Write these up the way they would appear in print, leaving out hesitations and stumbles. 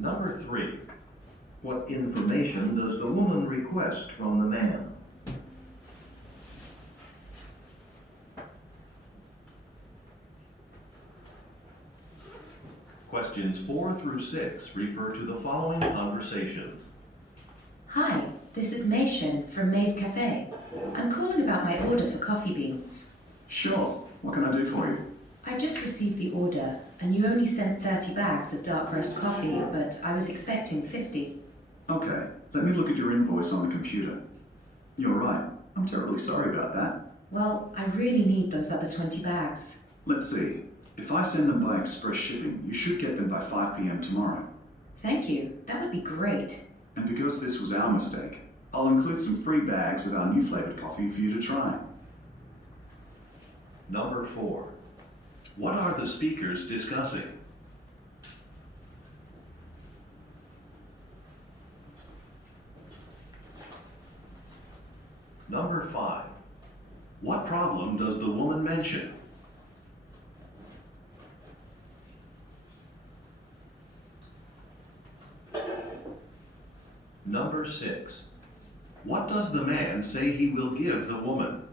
Number 3. What information does the woman request from the man? Questions 4 through 6 refer to the following conversation. Hi, this is Mei Shen from May's Cafe. I'm calling about my order for coffee beans. Sure, what can I do for you? I just received the order, and you only sent 30 bags of dark roast coffee, but I was expecting 50. Okay, let me look at your invoice on the computer. You're right, I'm terribly sorry about that. Well, I really need those other 20 bags. Let's see, if I send them by express shipping, you should get them by 5 p.m. tomorrow. Thank you, that would be great. And because this was our mistake, I'll include some free bags of our new flavored coffee for you to try. Number 4. What are the speakers discussing? Number 5. What problem does the woman mention? Number 6. What does the man say he will give the woman?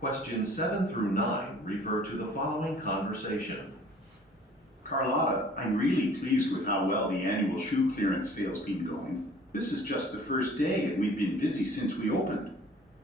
Questions 7 through 9 refer to the following conversation. Carlotta, I'm really pleased with how well the annual shoe clearance sale's been going. This is just the first day and we've been busy since we opened.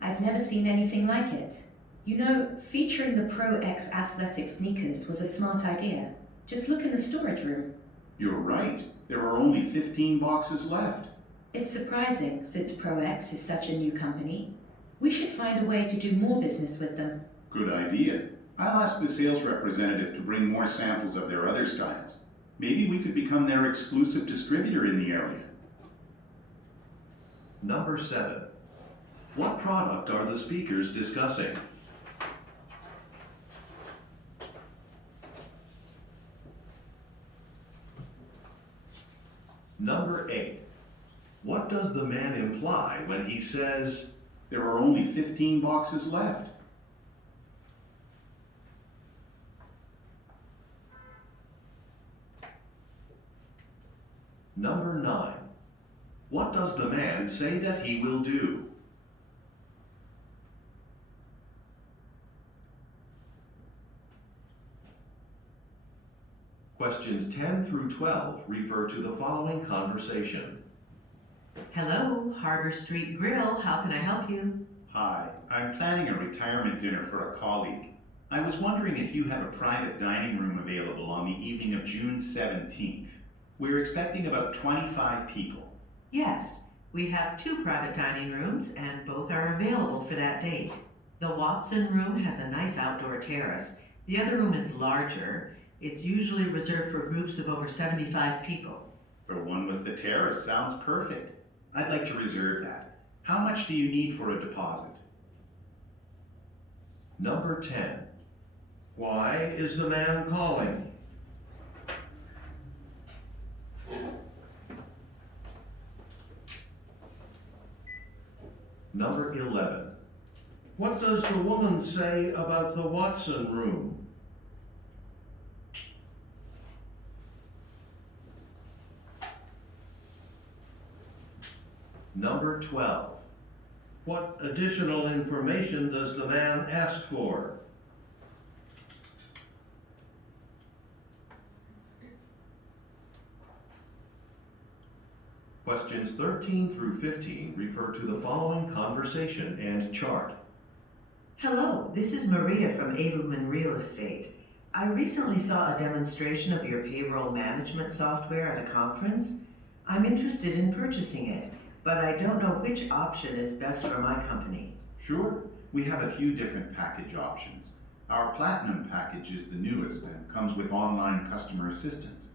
I've never seen anything like it. You know, featuring the Pro X athletic sneakers was a smart idea. Just look in the storage room. You're right, there are only 15 boxes left. It's surprising, since Pro X is such a new company. We should find a way to do more business with them. Good idea. I'll ask the sales representative to bring more samples of their other styles. Maybe we could become their exclusive distributor in the area. Number 7. What product are the speakers discussing? Number 8. What does the man imply when he says, There are only 15 boxes left. Number 9. What does the man say that he will do? Questions 10 through 12 refer to the following conversation. Hello, Harbor Street Grill. How can I help you? Hi, I'm planning a retirement dinner for a colleague. I was wondering if you have a private dining room available on the evening of June 17th. We're expecting about 25 people. Yes, we have 2 private dining rooms and both are available for that date. The Watson room has a nice outdoor terrace. The other room is larger. It's usually reserved for groups of over 75 people. The one with the terrace sounds perfect. I'd like to reserve that. How much do you need for a deposit? Number 10. Why is the man calling? Number 11. What does the woman say about the Watson room? Number 12. What additional information does the man ask for? Questions 13 through 15 refer to the following conversation and chart. Hello, this is Maria from Edelman Real Estate. I recently saw a demonstration of your payroll management software at a conference. I'm interested in purchasing it, but I don't know which option is best for my company. Sure, we have a few different package options. Our Platinum package is the newest and comes with online customer assistance.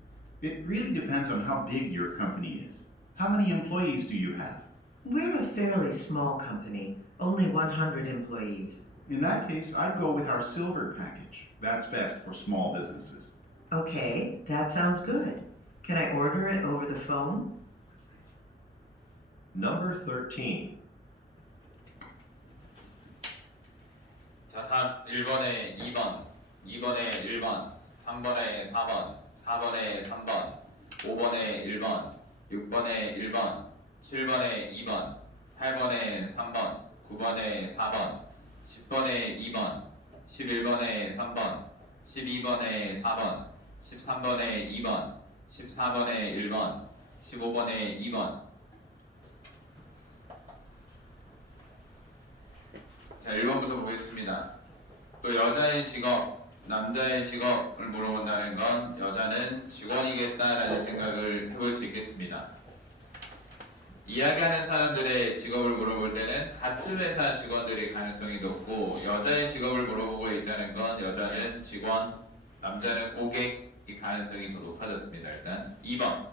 It really depends on how big your company is. How many employees do you have? We're a fairly small company, only 100 employees. In that case, I'd go with our Silver package. That's best for small businesses. Okay, that sounds good. Can I order it over the phone? Number 13. 자, 다 1번에 2번, 2번에 1번, 3번에 4번, 4번에 3번, 5번에 1번, 6번에 1번, 7번에 2번, 8번에 3번, 9번에 4번, 10번에 2번, 11번에 3번, 12번에 4번, 13번에 2번, 14번에 1번, 15번에 2번. 자, 1번부터 보겠습니다. 또 여자의 직업, 남자의 직업을 물어본다는 건 여자는 직원이겠다라는 생각을 해볼 수 있겠습니다. 이야기하는 사람들의 직업을 물어볼 때는 같은 회사 직원들의 가능성이 높고, 여자의 직업을 물어보고 있다는 건 여자는 직원, 남자는 고객의 가능성이 더 높아졌습니다. 일단 2번,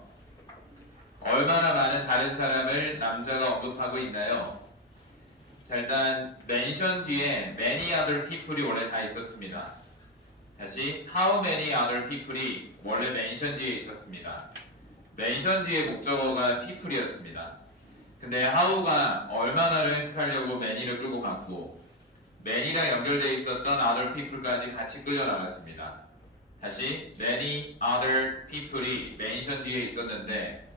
얼마나 많은 다른 사람을 남자가 언급하고 있나요? 자, 일단 mention 뒤에 many other people이 원래 다 있었습니다. 다시 how many other people이 원래 mention 뒤에 있었습니다. mention 뒤에 목적어가 people이었습니다. 근데 how가 얼마나를 해석하려고 many를 끌고 갔고, many랑 연결되어 있었던 other people까지 같이 끌려 나갔습니다. 다시 many other people이 mention 뒤에 있었는데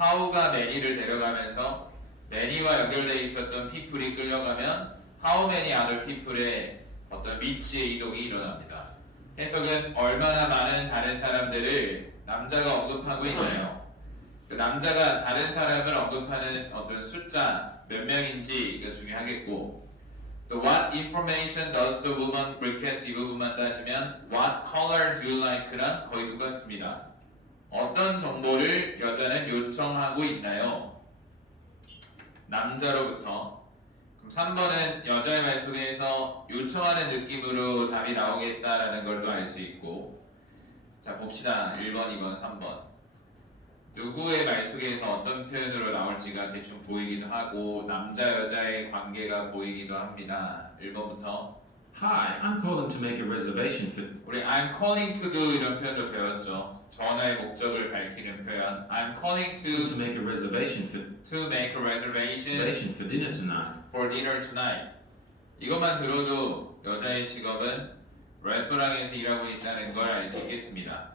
how가 many를 데려가면서 many와 연결되어 있었던 people이 끌려가면 how many other people의 어떤 위치의 이동이 일어납니다. 해석은 얼마나 많은 다른 사람들을 남자가 언급하고 있나요? 그 남자가 다른 사람을 언급하는 어떤 숫자 몇 명인지가 중요하겠고, 또 what information does the woman request 이 부분만 따지면 what color do you like랑 거의 똑같습니다. 어떤 정보를 여자는 요청하고 있나요? 남자로부터. 그럼 3번은 여자의 말 속에서 요청하는 느낌으로 답이 나오겠다라는 걸 또 알 수 있고, 자 봅시다. 1번, 2번, 3번. 누구의 말 속에서 어떤 표현으로 나올지가 대충 보이기도 하고 남자 여자의 관계가 보이기도 합니다. 1번부터 Hi, I'm calling to make a reservation for 우리 I'm calling to do 이런 표현도 배웠죠. 전화의 목적을 밝히는 표현. I'm calling to make a reservation to make a reservation for dinner tonight. for dinner tonight. 이것만 들어도 여자의 직업은 레스토랑에서 일하고 있다는 걸 알 수 있겠습니다.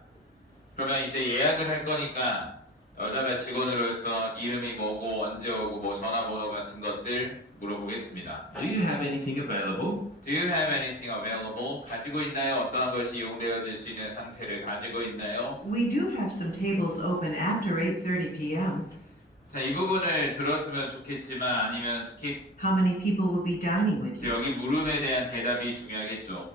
그러면 이제 예약을 할 거니까 여자가 직원으로서 이름이 뭐고 언제 오고 뭐 전화번호 같은 것들 물어보겠습니다. Do you have anything available? Do you have anything available? 가지고 있나요? 어떠한 것이 이용되어질 수 있는 상태를 가지고 있나요? We do have some tables open after 8:30 p.m. 자, 이 부분을 들었으면 좋겠지만 아니면 스킵. How many people will be dining with you? 여기 물음에 대한 대답이 중요하겠죠.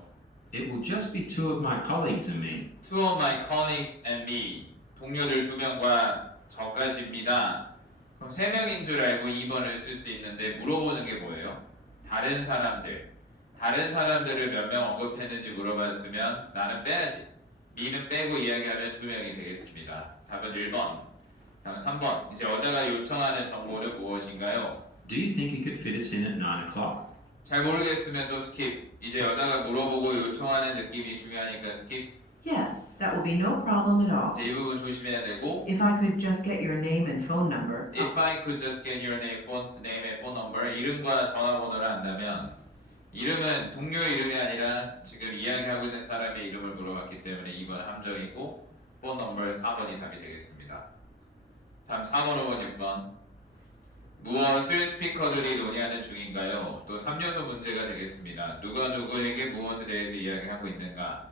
It will just be two of my colleagues and me. Two of my colleagues and me. 동료들 2명과 저까지입니다. 그럼 3명인 줄 알고 2번을 쓸 수 있는데 물어보는 게 뭐예요? 다른 사람들. 다른 사람들을 몇 명 언급했는지 물어봤으면 나는 빼야지. me는 빼고 이야기하면 2명이 되겠습니다. 답은 1번. 다음 3번. 이제 여자가 요청하는 정보는 무엇인가요? Do you think you could fit us in at 9 o'clock? 잘 모르겠으면 또 스킵. 이제 여자가 물어보고 요청하는 느낌이 중요하니까 스킵. Yes, that will be no problem at all. 이제 이 부분 조심해야 되고, If I could just get your name and phone number. if I could just get your name and phone number, 이름과 전화번호를 안다면, 이름은 동료 이름이 아니라 지금 이야기하고 있는 사람의 이름을 물어봤기 때문에 2번 함정이고, phone number 4번이 답이 되겠습니다. 다음 4번, 5번, 6번. 무엇을 스피커들이 논의하는 중인가요? 또 3요소 문제가 되겠습니다. 누가 누구에게 무엇에 대해서 이야기하고 있는가?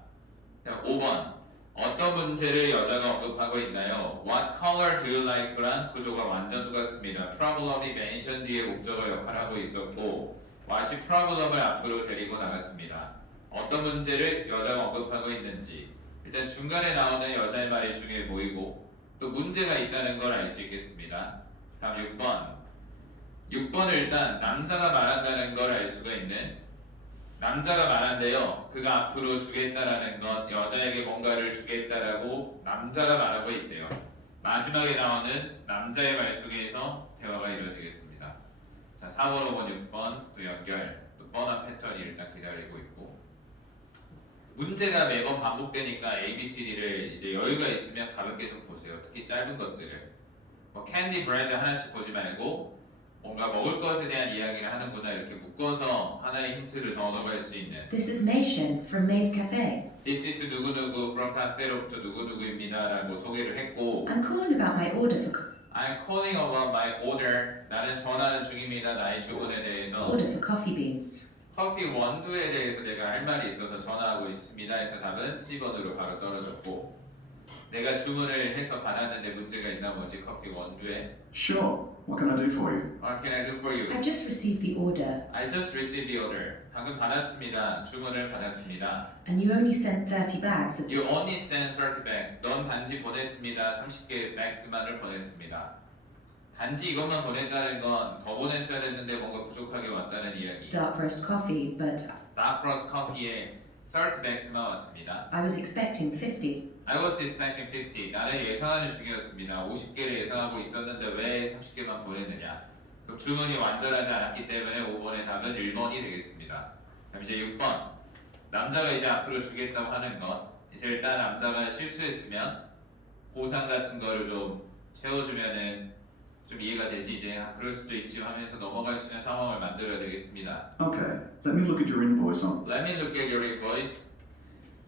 5번. 어떤 문제를 여자가 언급하고 있나요? What color do you like? 란 구조가 완전 똑같습니다. problem이 mention 뒤에 목적어 역할을 하고 있었고, what이 problem을 앞으로 데리고 나갔습니다. 어떤 문제를 여자가 언급하고 있는지, 일단 중간에 나오는 여자의 말이 중요해 보이고 또 문제가 있다는 걸 알 수 있겠습니다. 다음 6번. 6번을 일단 남자가 말한다는 걸 알 수가 있는, 남자가 말한대요. 그가 앞으로 주겠다라는 건 여자에게 뭔가를 주겠다라고 남자가 말하고 있대요. 마지막에 나오는 남자의 말 속에서 대화가 이루어지겠습니다. 자, 4번, 5번, 6번 또 연결, 또 뻔한 패턴이 일단 기다리고 있고, 문제가 매번 반복되니까 ABCD를 이제 여유가 있으면 가볍게 좀 보세요. 특히 짧은 것들을. 뭐 캔디 브레드 하나씩 보지 말고 뭔가 먹을 것에 대한 이야기를 하는구나 이렇게 묶어서 하나의 힌트를 더 얻어갈 수 있는 This is Mei Shen from Mei's Cafe. This is 누구누구 from 카페로부터 누구누구입니다 라고 소개를 했고 I'm calling about my order for I'm calling about my order. 나는 전화하는 중입니다. 나의 주문에 대해서 order for coffee beans. 커피 원두에 대해서 내가 할 말이 있어서 전화하고 있습니다. 해서 답은 C번으로 바로 떨어졌고 내가 주문을 해서 받았는데 문제가 있나 뭐지 커피 원두에 Sure. What can I do for you? What can I do for you? I just received the order, I just received the order. 방금 받았습니다. 주문을 받았습니다. and you only sent 30 bags of. You only sent 30 bags. 넌 단지 보냈습니다. 30개 bags만을 보냈습니다. 단지 이것만 보냈다는 건 더 보냈어야 됐는데 뭔가 부족하게 왔다는 이야기. Dark roast coffee, but Dark roast 커피에 30 bags만 왔습니다. I was expecting 50. I was expecting 50. 나는 예상하는 중이었습니다. 50개를 예상하고 있었는데 왜 30개만 보냈느냐? 그럼 주문이 완전하지 않았기 때문에 5번의 답은 1번이 되겠습니다. 그럼 이제 6번. 남자가 이제 앞으로 주겠다고 하는 것. 이제 일단 남자가 실수했으면 보상 같은 거를 좀 채워주면은 좀 이해가 되지 이제 그럴 수도 있지 하면서 넘어갈 수 있는 상황을 만들어야 되겠습니다. Okay. Let me look at your invoice on. Let me look at your invoice.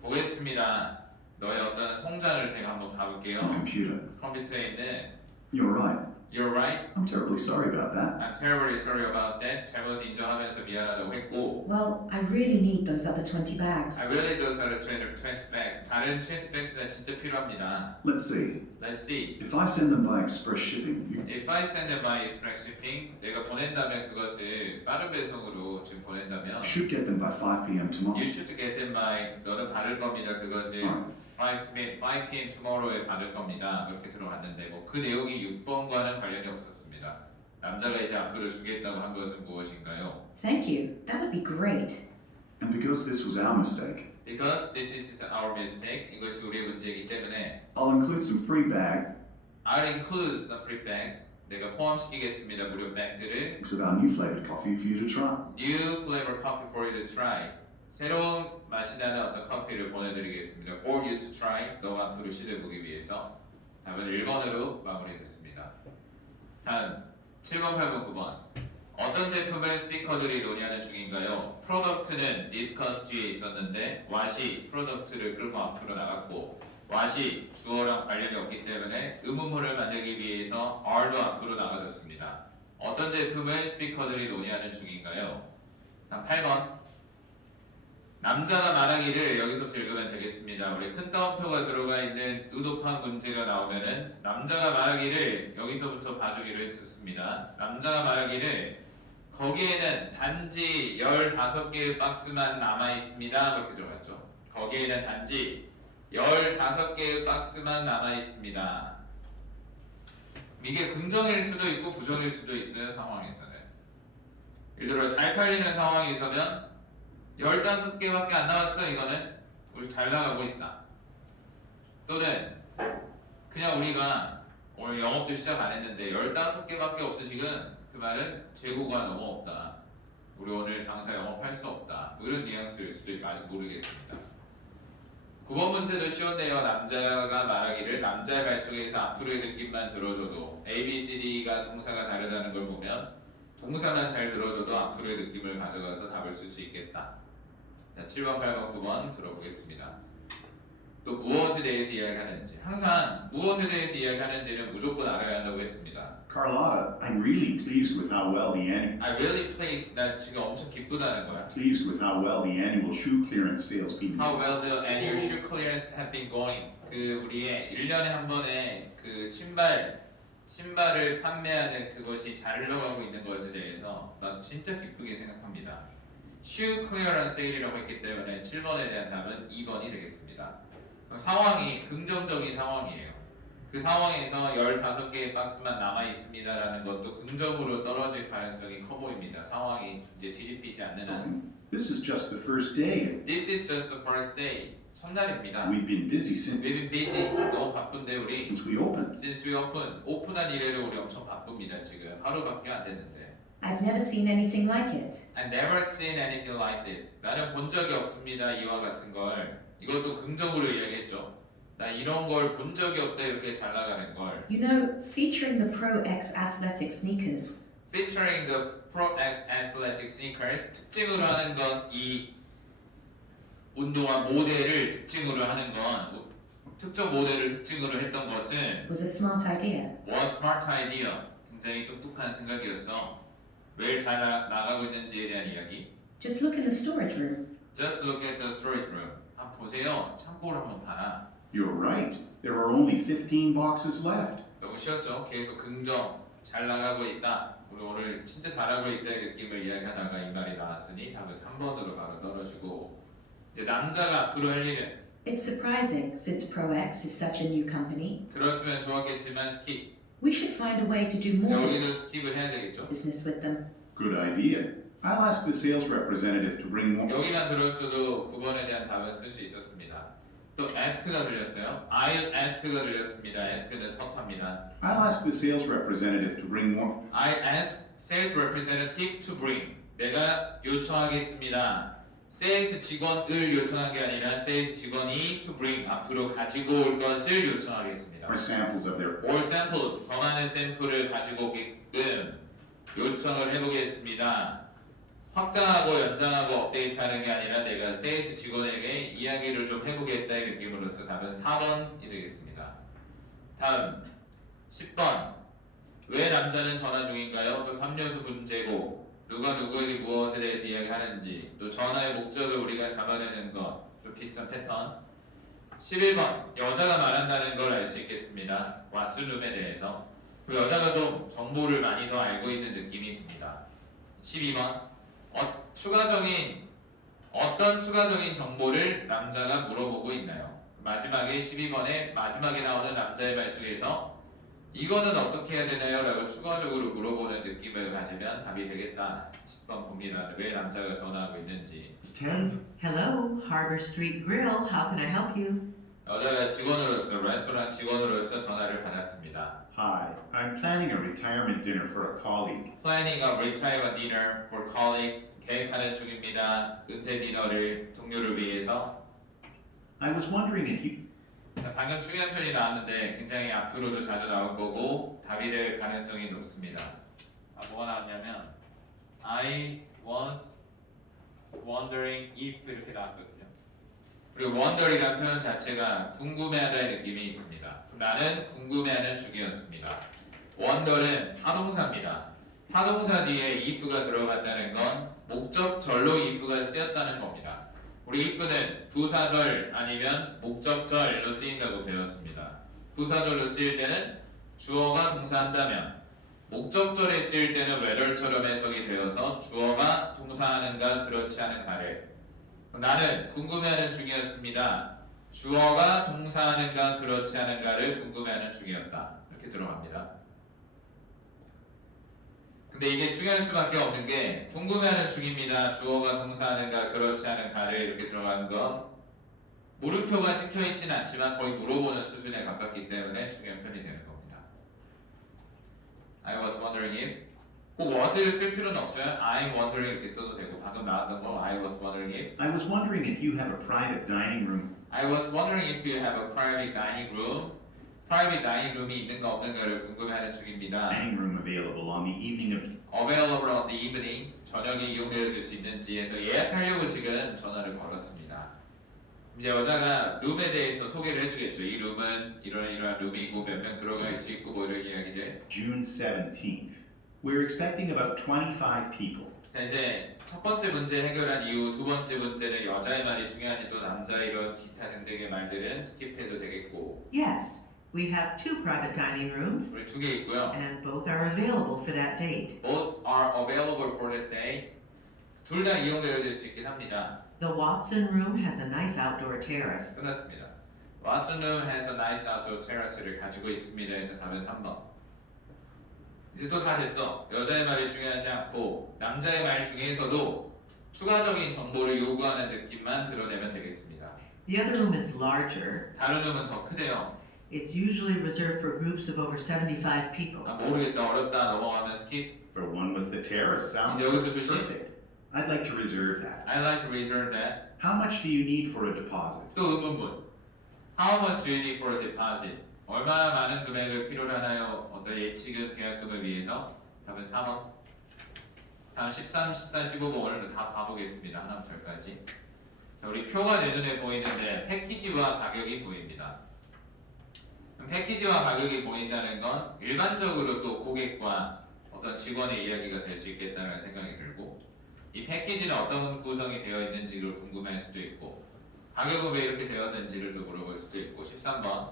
보겠습니다. 너의 어떤 성장을 제가 한번 On 봐볼게요. computer. 컴퓨터에 있는 You're right. You're right. I'm terribly sorry about that. I'm terribly sorry about that. 잘못을 인정하면서 미안하다고 했고 Well, I really need those other 20 bags. I really do sort of 20 bags. 다른 20 bags가 진짜 필요합니다. Let's see. Let's see. If I send them by express shipping, you, If I send them by express shipping, 내가 보낸다면 그것을 빠른 배송으로 지금 보낸다면 should get them by 5 p.m. tomorrow. You should get them by 너는 받을 겁니다. 그것을 Alright. 5 p.m. tomorrow에 받을 겁니다. 이렇게 들어갔는데 뭐 그 내용이 6번과는 관련이 없었습니다. 남자가 이제 앞으로 주겠다고 한 것은 무엇인가요? Thank you. That would be great. And because this was our mistake, Because this is our mistake. 이것이 우리의 문제이기 때문에 I'll include some free bag I'll include some free bags. 내가 포함시키겠습니다. 무료 백들을 of our new flavored coffee for you to try. New flavor coffee for you to try. 새로운 맛이 나는 어떤 커피를 보내드리겠습니다. For you to try. 너가 앞으로 시도해보기 위해서. 답은 1번으로 마무리됐습니다. 다음 7번, 8번, 9번. 어떤 제품을 스피커들이 논의하는 중인가요? 프로덕트는 discuss 뒤에 있었는데 what이 프로덕트를 끌고 앞으로 나갔고 what이 주어랑 관련이 없기 때문에 의문문을 만들기 위해서 are도 앞으로 나가졌습니다. 어떤 제품을 스피커들이 논의하는 중인가요? 다음 8번. 남자가 말하기를 여기서부터 읽으면 되겠습니다. 우리 큰 따옴표가 들어가 있는 의도판 문제가 나오면은 남자가 말하기를 여기서부터 봐주기로 했었습니다. 남자가 말하기를 거기에는 단지 15개의 박스만 남아 있습니다. 그렇게 들어갔죠. 거기에는 단지 15개의 박스만 남아 있습니다. 이게 긍정일 수도 있고 부정일 수도 있어요. 상황에서는. 예를 들어 잘 팔리는 상황에서면 15개밖에 안 나왔어. 이거는 우리 잘 나가고 있다. 또는 그냥 우리가 오늘 영업도 시작 안 했는데 15개밖에 없으시군. 그 말은 재고가 너무 없다. 우리 오늘 장사 영업할 수 없다. 이런 뉘앙스일 수도 있고 아직 모르겠습니다. 9번 문제도 쉬웠네요. 남자가 말하기를 남자의 발 속에서 앞으로의 느낌만 들어줘도 A, B, C, D가 동사가 다르다는 걸 보면 동사만 잘 들어줘도 앞으로의 느낌을 가져가서 답을 쓸 수 있겠다. 자, 7번, 8번, 9번 들어보겠습니다. 또 무엇에 대해서 이야기하는지 항상 무엇에 대해서 이야기하는지는 무조건 알아야 한다고 했습니다. Carlotta, I'm really pleased with how well the I really pleased. 나 지금 엄청 기쁘다는 거야. annual shoe clearance sales been. How well the annual shoe clearance have been going. 그 우리의 1년에 한 번에 그 신발을 판매하는 그것이 잘 흘러가고 있는 것에 대해서 난 진짜 기쁘게 생각합니다. Shoe clearance sale이라고 했기 때문에 7번에 대한 답은 2번이 되겠습니다. 상황이 긍정적인 상황이에요. 그 상황에서 15개의 박스만 남아 있습니다라는 것도 긍정으로 떨어질 가능성이 커 보입니다. 상황이 이제 뒤집히지 않는 한. This is just the first day. This is just the first day. 첫날입니다. We've been busy since We've been busy. 너무 바쁜데 우리. we opened. Since we 오픈한 이래로 우리 엄청 바쁩니다. 지금 하루밖에 안 됐는데. I've never seen anything like it. I've never seen anything like this. 나는 본 적이 없습니다. 이와 같은 걸. 이것도 긍정으로 이야기했죠. 나 이런 걸 본 적이 없다. 이렇게 잘 나가는 걸. You know, featuring the Pro X athletic sneakers featuring the Pro X athletic sneakers. 특징으로 하는 건 이 운동화 모델을 특징으로 하는 건 특정 모델을 특징으로 했던 것은 was a smart idea. was smart idea. 굉장히 똑똑한 생각이었어. 왜 잘 나가고 있는지에 대한 이야기. Just look in the storage room. Just look at the storage room. 한번 보세요. 창고를 한번 봐라. You're right. There are only 15 boxes left. 너무 쉬웠죠? 계속 긍정. 잘 나가고 있다. 우리 오늘 진짜 잘하고 있다의 느낌을 이야기하다가 이 말이 나왔으니 답은 3번으로 바로 떨어지고 이제 남자가 앞으로 할 일은 It's surprising, since ProX is such a new company. 들었으면 좋았겠지만 스킵. We should find a way to do more 여기도 스킵을 해야 되겠죠? business with them. Good idea. I'll ask the sales representative to bring more. 여기만 들었어도 9번에 대한 답은 쓸 수 있었습니다. 또 ask가 들렸어요. I'll ask가 들렸습니다. ask는 서탑니다. I'll ask the sales representative to bring more. I ask sales representative to bring. 내가 요청하겠습니다. 세일즈 직원을 요청한 게 아니라 세일즈 직원이 to bring 앞으로 가지고 올 것을 요청하겠습니다. More samples of their. More samples 더 많은 샘플을 가지고 오게끔 요청을 해보겠습니다. 확장하고 연장하고 업데이트하는 게 아니라 내가 세일즈 직원에게 이야기를 좀 해보겠다의 느낌으로서 답은 4번이 되겠습니다. 다음 10번 왜 남자는 전화 중인가요? 또 3요소 문제고 누가 누구에게 무엇에 대해서 이야기하는지 또 전화의 목적을 우리가 잡아내는 것 또 비슷한 패턴 11번 여자가 말한다는 걸 알 수 있겠습니다. 왓슨룸에 대해서 여자가 좀 정보를 많이 더 알고 있는 느낌이 듭니다. 12번 어떤 추가적인 정보를 남자가 물어보고 있나요? 마지막에 12번에 마지막에 나오는 남자의 말 속에서 이거는 어떻게 해야 되나요? 라고 추가적으로 물어보는 느낌을 가지면 답이 되겠다. 10번 봅니다. 왜 남자가 전화하고 있는지. 10. Hello, Harbor Street Grill. How can I help you? 여자가 직원으로서 레스토랑 직원으로서 전화를 받았습니다. Hi, I'm planning a retirement dinner for a colleague. Planning a retirement dinner for colleague. 계획하는 중입니다. 은퇴 디너를 동료를 위해서. I was wondering if you. 방금 중요한 표현이 나왔는데 굉장히 앞으로도 자주 나올 거고 답이 될 가능성이 높습니다. 뭐가 나왔냐면 I was wondering if 이렇게 나왔거든요. 그리고 wonder이라는 표현 자체가 궁금해하다의 느낌이 있습니다. 나는 궁금해하는 중이었습니다. wonder는 타동사입니다. 타동사 뒤에 if가 들어갔다는 건 목적절로 if가 쓰였다는 겁니다. 우리 if는 부사절 아니면 목적절로 쓰인다고 배웠습니다. 부사절로 쓰일 때는 주어가 동사한다면 목적절에 쓰일 때는 whether처럼 해석이 되어서 주어가 동사하는가 그렇지 않은가를 나는 궁금해하는 중이었습니다. 주어가 동사하는가 그렇지 않은가를 궁금해하는 중이었다. 이렇게 들어갑니다. 근데 이게 중요할 수밖에 없는 게 궁금해하는 중입니다. 주어가 동사하는가 그렇지 않은가를 이렇게 들어가는 건 물음표가 찍혀있진 않지만 거의 물어보는 수준에 가깝기 때문에 중요한 편이 되는 겁니다. I was wondering if 꼭 was를 쓸 필요는 없어요. I'm wondering 이렇게 써도 되고 방금 나왔던 거 I was wondering if I was wondering if you have a private dining room. I was wondering if you have a private dining room. private dining room이 있는가 없는가를 궁금해하는 중입니다. Dining room available on the evening of. Available on the evening. 저녁에 이용되어질 수 있는지 해서 예약하려고 지금 전화를 걸었습니다. 이제 여자가 룸에 대해서 소개를 해주겠죠. 이 룸은 이러한 룸이고 몇 명 들어갈 수 있고 뭐 이런 이야기들. June 17th. We're expecting about 25 people. 자 이제 첫 번째 문제 해결한 이후 두 번째 문제는 여자의 말이 중요하니 또 남자 이런 기타 등등의 말들은 스킵해도 되겠고 Yes, we have 2 private dining rooms, 우리 두 개 있고요. and both are available for that date. Both are available for that day. 둘 다 이용되어질 수 있긴 합니다. The Watson room has a nice outdoor terrace. 끝났습니다. Watson room has a nice outdoor terrace를 가지고 있습니다. 해서 답은 3번. 이제 또 다 됐어. 여자의 말이 중요하지 않고 남자의 말 중에서도 추가적인 정보를 요구하는 느낌만 드러내면 되겠습니다. The other room is larger. 다른 룸은 더 크대요. It's usually reserved for groups of over 75 people. 모르겠다 어렵다 넘어가면 스킵. For one with the terrace sounds 이제 여기서 조심. perfect. I'd like to reserve that. I'd like to reserve that. How much do you need for a deposit? 또 의문문. How much do you need for a deposit? 얼마나 많은 금액을 필요로 하나요? 어떤 예치금 계약금을 위해서? 답은 4번. 다음 13, 14, 15번 오늘도 다 봐보겠습니다. 하나부터 열까지. 자, 우리 표가 내 눈에 보이는데 패키지와 가격이 보입니다. 그럼 패키지와 가격이 보인다는 건 일반적으로 또 고객과 어떤 직원의 이야기가 될 수 있겠다는 생각이 들고, 이 패키지는 어떤 구성이 되어 있는지를 궁금해할 수도 있고, 가격은 왜 이렇게 되었는지를 또 물어볼 수도 있고. 13번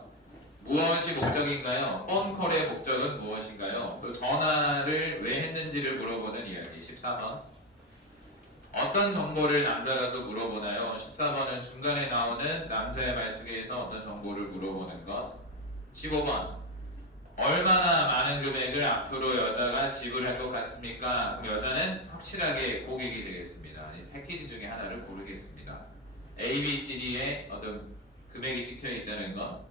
무엇이 목적인가요? 폰콜의 목적은 무엇인가요? 또 전화를 왜 했는지를 물어보는 이야기. 14번 어떤 정보를 남자가 또 물어보나요? 14번은 중간에 나오는 남자의 말 속에서 어떤 정보를 물어보는 것. 15번 얼마나 많은 금액을 앞으로 여자가 지불할 것 같습니까? 그럼 여자는 확실하게 고객이 되겠습니다. 이 패키지 중에 하나를 고르겠습니다. A, B, C, D에 어떤 금액이 찍혀 있다는 건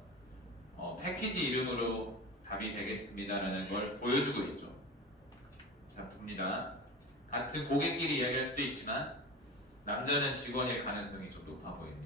패키지 이름으로 답이 되겠습니다라는 걸 보여주고 있죠. 자, 봅니다. 같은 고객끼리 이야기할 수도 있지만 남자는 직원일 가능성이 좀 높아 보입니다.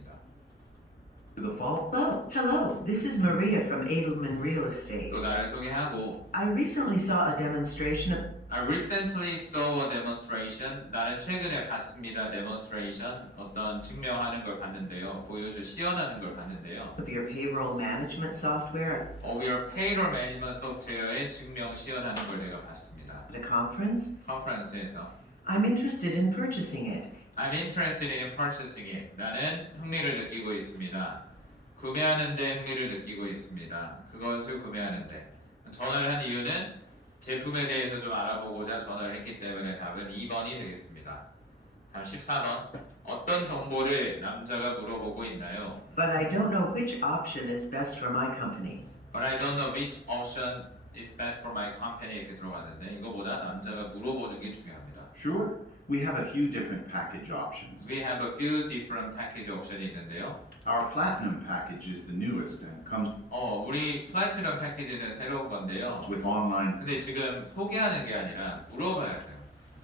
To the follow. Oh, hello. This is Maria from Edelman Real Estate. 또 나를 소개하고 I recently saw a demonstration of I recently saw a demonstration. 나는 최근에 봤습니다. demonstration. 어떤 증명하는 걸 봤는데요. 시연하는 걸 봤는데요. your payroll management software Of your payroll management software의 증명 시연하는 걸 내가 봤습니다. at a conference. 컨퍼런스에서 I'm interested in purchasing it. I'm interested in purchasing it. 나는 흥미를 느끼고 있습니다. 구매하는데 흥미를 느끼고 있습니다. 그것을 구매하는데. 전화를 한 이유는 제품에 대해서 좀 알아보고자 전화를 했기 때문에 답은 2번이 되겠습니다. 다음 14번 어떤 정보를 남자가 물어보고 있나요? But I don't know which option is best for my company. But I don't know which option is best for my company 이렇게 들어갔는데 이거보다 남자가 물어보는 게 중요합니다. Sure, we have a few different package options. We have a few different package option이 있는데요. Our platinum package is the newest and comes 우리 플래티넘 패키지는 새로운 건데요. with online 근데 지금 소개하는 게 아니라 물어봐야 돼요.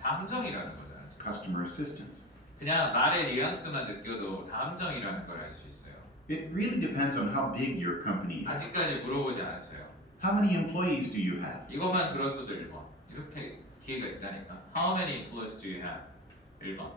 다함정이라는 거잖아요. 지금. customer assistance. 그냥 말의 뉘앙스만 느껴도 다함정이라는 걸 알 수 있어요. It really depends on how big your company is. 아직까지 물어보지 않았어요. How many employees do you have? 이것만 들었어도 1번. 이렇게 기회가 있다니까. How many employees do you have? 1번.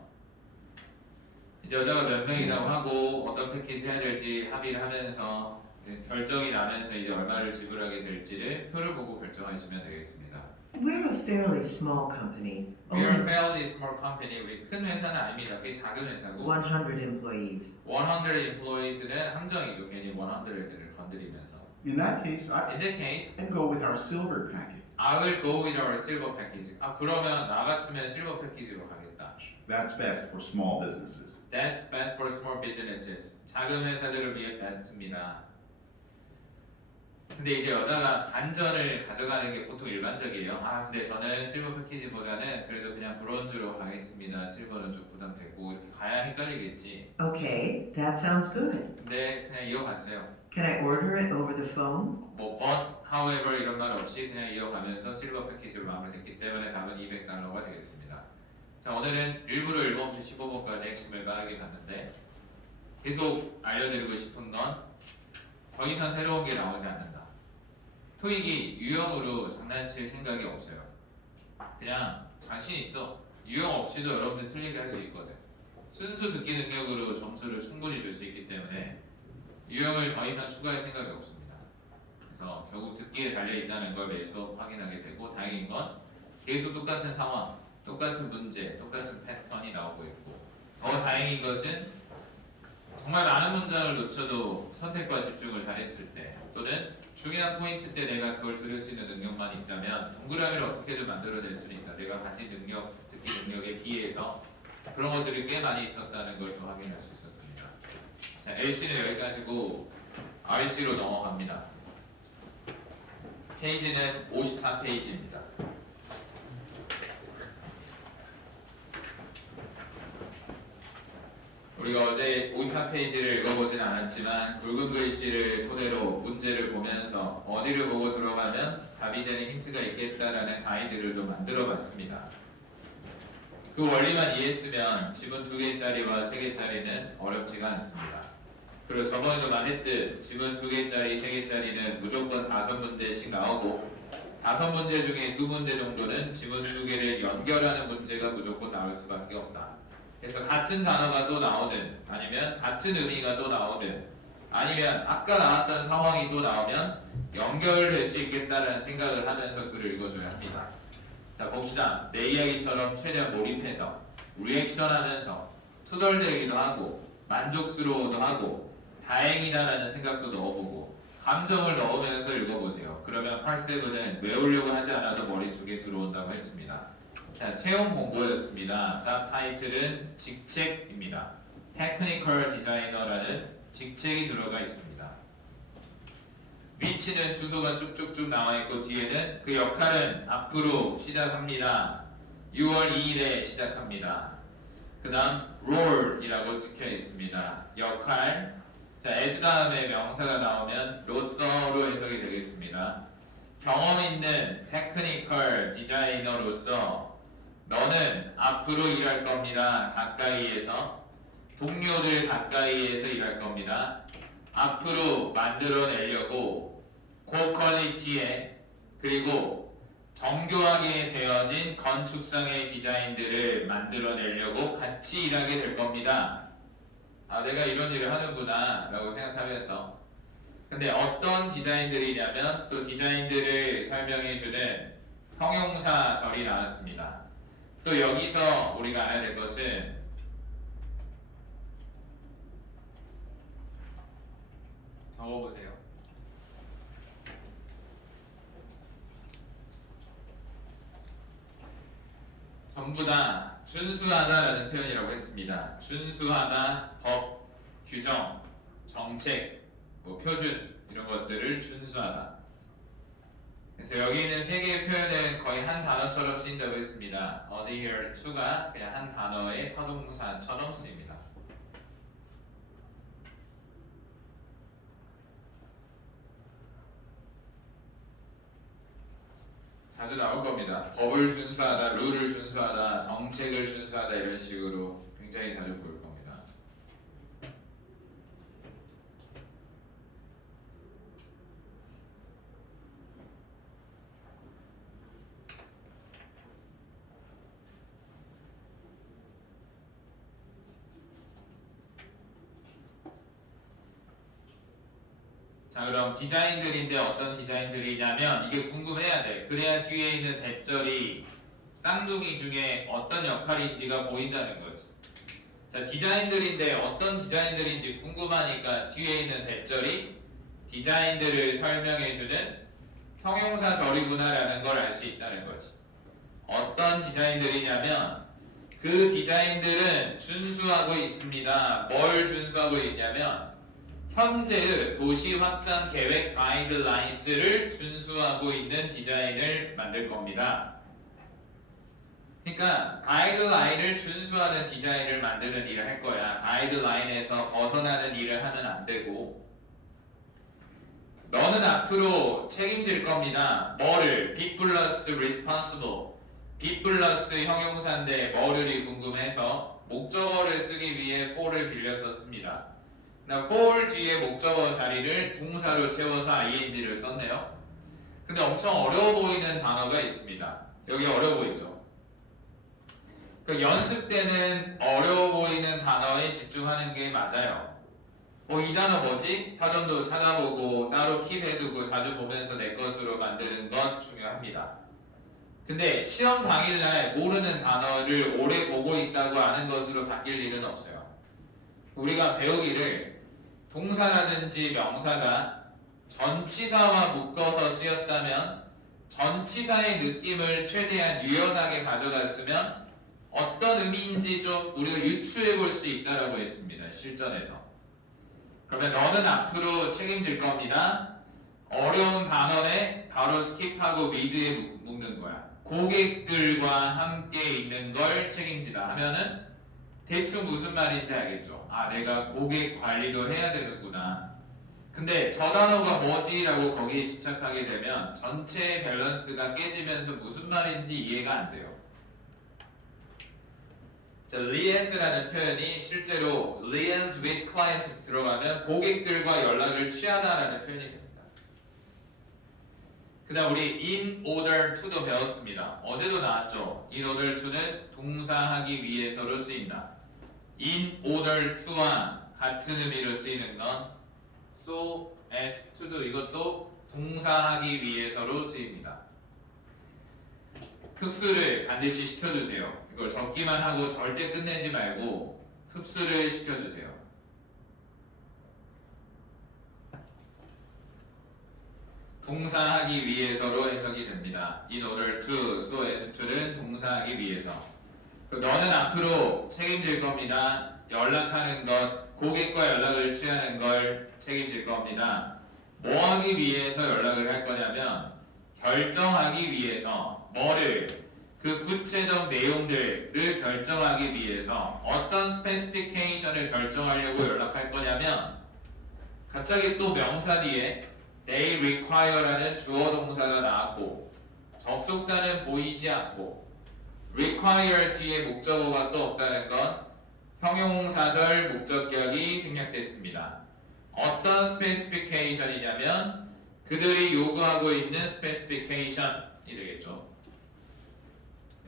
이제 여자가 몇 명이라고 하고 어떤 패키지 해야 될지 합의를 하면서 결정이 나면서 이제 얼마를 지불하게 될지를 표를 보고 결정하시면 되겠습니다. We're a fairly small company, We are a only fairly small company. 우리 큰 회사는 아닙니다. 꽤 작은 회사고 100 employees. 100 employees는 함정이죠. 괜히 100을 건드리면서. In that case, In that case, I'd go with our silver package. I will go with our silver package. 그러면 나 같으면 실버 패키지로 가겠다. That's best for small businesses. That's best for small businesses. 작은 회사들을 위해 베스트입니다. 근데 이제 여자가 반전을 가져가는 게 보통 일반적이에요. 근데 저는 실버 패키지보다는 그래도 그냥 브론즈로 가겠습니다. 실버는 좀 부담되고 이렇게 가야 헷갈리겠지. Okay, that sounds good. 근데 그냥 이어갔어요. Can I order it over the phone? but, however 이런 말 없이 그냥 이어가면서 실버 패키지로 마무리됐기 때문에 답은 $200가 되겠습니다. 자, 오늘은 일부러 1번부터 15번까지 핵심을 빠르게 봤는데 계속 알려드리고 싶은 건 더 이상 새로운 게 나오지 않는다. 토익이 유형으로 장난칠 생각이 없어요. 그냥 자신 있어. 유형 없이도 여러분들 틀리게 할 수 있거든. 순수 듣기 능력으로 점수를 충분히 줄 수 있기 때문에 유형을 더 이상 추가할 생각이 없습니다. 그래서 결국 듣기에 달려 있다는 걸 매수 확인하게 되고 다행인 건 계속 똑같은 상황, 똑같은 문제, 똑같은 패턴이 나오고 있고 더 다행인 것은 정말 많은 문장을 놓쳐도 선택과 집중을 잘했을 때 또는 중요한 포인트 때 내가 그걸 들을 수 있는 능력만 있다면 동그라미를 어떻게든 만들어낼 수는 있다. 내가 가진 능력, 듣기 능력에 비해서 그런 것들이 꽤 많이 있었다는 걸 또 확인할 수 있었습니다. 자, LC는 여기까지고 RC로 넘어갑니다. 페이지는 54페이지입니다. 우리가 어제 54페이지를 읽어보진 않았지만 굵은 글씨를 토대로 문제를 보면서 어디를 보고 들어가면 답이 되는 힌트가 있겠다라는 가이드를 좀 만들어 봤습니다. 그 원리만 이해했으면 지문 2개짜리와 3개짜리는 어렵지가 않습니다. 그리고 저번에도 말했듯 지문 2개짜리, 3개짜리는 무조건 5문제씩 나오고 5문제 중에 2문제 정도는 지문 2개를 연결하는 문제가 무조건 나올 수밖에 없다. 그래서 같은 단어가 또 나오든 아니면 같은 의미가 또 나오든 아니면 아까 나왔던 상황이 또 나오면 연결될 수 있겠다라는 생각을 하면서 글을 읽어줘야 합니다. 자 봅시다. 내 이야기처럼 최대한 몰입해서 리액션하면서 투덜대기도 하고 만족스러워도 하고 다행이다라는 생각도 넣어보고 감정을 넣으면서 읽어보세요. 그러면 8세븐은 외우려고 하지 않아도 머릿속에 들어온다고 했습니다. 자, 체험 공부였습니다. 잡 타이틀은 직책입니다. 테크니컬 디자이너라는 직책이 들어가 있습니다. 위치는 주소가 쭉쭉쭉 나와 있고 뒤에는 그 역할은 앞으로 시작합니다. 6월 2일에 시작합니다. 그 다음 롤이라고 찍혀 있습니다. 역할. 자, as 다음에 명사가 나오면 로서로 해석이 되겠습니다. 경험 있는 테크니컬 디자이너로서 너는 앞으로 일할 겁니다. 가까이에서 동료들 가까이에서 일할 겁니다. 앞으로 만들어내려고 고퀄리티의 그리고 정교하게 되어진 건축상의 디자인들을 만들어내려고 같이 일하게 될 겁니다. 아, 내가 이런 일을 하는구나 라고 생각하면서 근데 어떤 디자인들이냐면 또 디자인들을 설명해주는 형용사절이 나왔습니다. 또 여기서 우리가 알아야 될 것은 적어보세요. 전부 다 준수하다라는 표현이라고 했습니다. 준수하다, 법, 규정, 정책, 뭐 표준 이런 것들을 준수하다. 그래서 여기 있는 세 개의 표현은 거의 한 단어처럼 쓰인다고 했습니다. adhere to가 그냥 한 단어의 타동사처럼 쓰입니다. 자주 나올 겁니다. 법을 준수하다, 룰을 준수하다, 정책을 준수하다 이런 식으로 굉장히 자주 볼 겁니다. 자 그럼 디자인들인데 어떤 디자인들이냐면 이게 궁금해야 돼. 그래야 뒤에 있는 대절이 쌍둥이 중에 어떤 역할인지가 보인다는 거지. 자 디자인들인데 어떤 디자인들인지 궁금하니까 뒤에 있는 대절이 디자인들을 설명해주는 형용사절이구나라는 걸 알 수 있다는 거지. 어떤 디자인들이냐면 그 디자인들은 준수하고 있습니다. 뭘 준수하고 있냐면 현재의 도시 확장 계획 가이드라인스를 준수하고 있는 디자인을 만들 겁니다. 그러니까 가이드라인을 준수하는 디자인을 만드는 일을 할 거야. 가이드라인에서 벗어나는 일을 하면 안 되고 너는 앞으로 책임질 겁니다. 뭐를? be 플러스 responsible be 플러스 형용사인데 뭐를이 궁금해서 목적어를 쓰기 위해 for를 빌려 썼습니다. for 뒤에 목적어 자리를 동사로 채워서 ing를 썼네요. 근데 엄청 어려워 보이는 단어가 있습니다. 여기 어려워 보이죠? 그 연습 때는 어려워 보이는 단어에 집중하는 게 맞아요. 이 단어 뭐지? 사전도 찾아보고 따로 킵해두고 자주 보면서 내 것으로 만드는 건 중요합니다. 근데 시험 당일날 모르는 단어를 오래 보고 있다고 아는 것으로 바뀔 일은 없어요. 우리가 배우기를 동사라든지 명사가 전치사와 묶어서 쓰였다면 전치사의 느낌을 최대한 유연하게 가져갔으면 어떤 의미인지 좀 우리가 유추해 볼 수 있다라고 했습니다. 실전에서. 그러면 너는 앞으로 책임질 겁니다. 어려운 단어에 바로 스킵하고 미드에 묶는 거야. 고객들과 함께 있는 걸 책임지다 하면은 대충 무슨 말인지 알겠죠? 아, 내가 고객 관리도 해야 되는구나. 근데 저 단어가 뭐지? 라고 거기에 집착하게 되면 전체 밸런스가 깨지면서 무슨 말인지 이해가 안 돼요. 자, liaise라는 표현이 실제로 liaise with client 들어가면 고객들과 연락을 취하다라는 표현이 됩니다. 그 다음 우리 in order to도 배웠습니다. 어제도 나왔죠. in order to는 동사하기 위해서로 쓰인다. in order to와 같은 의미로 쓰이는 건 so as to도 이것도 동사하기 위해서로 쓰입니다. 흡수를 반드시 시켜주세요. 이걸 적기만 하고 절대 끝내지 말고 흡수를 시켜주세요. 동사하기 위해서로 해석이 됩니다. in order to, so as to는 동사하기 위해서. 너는 앞으로 책임질 겁니다. 연락하는 것, 고객과 연락을 취하는 걸 책임질 겁니다. 뭐 하기 위해서 연락을 할 거냐면 결정하기 위해서 뭐를 그 구체적 내용들을 결정하기 위해서 어떤 스페시피케이션을 결정하려고 연락할 거냐면 갑자기 또 명사 뒤에 they require라는 주어 동사가 나왔고 접속사는 보이지 않고 require 뒤에 목적어가 또 없다는 건 형용사절 목적격이 생략됐습니다. 어떤 스페시피케이션이냐면 그들이 요구하고 있는 스페시피케이션이 되겠죠.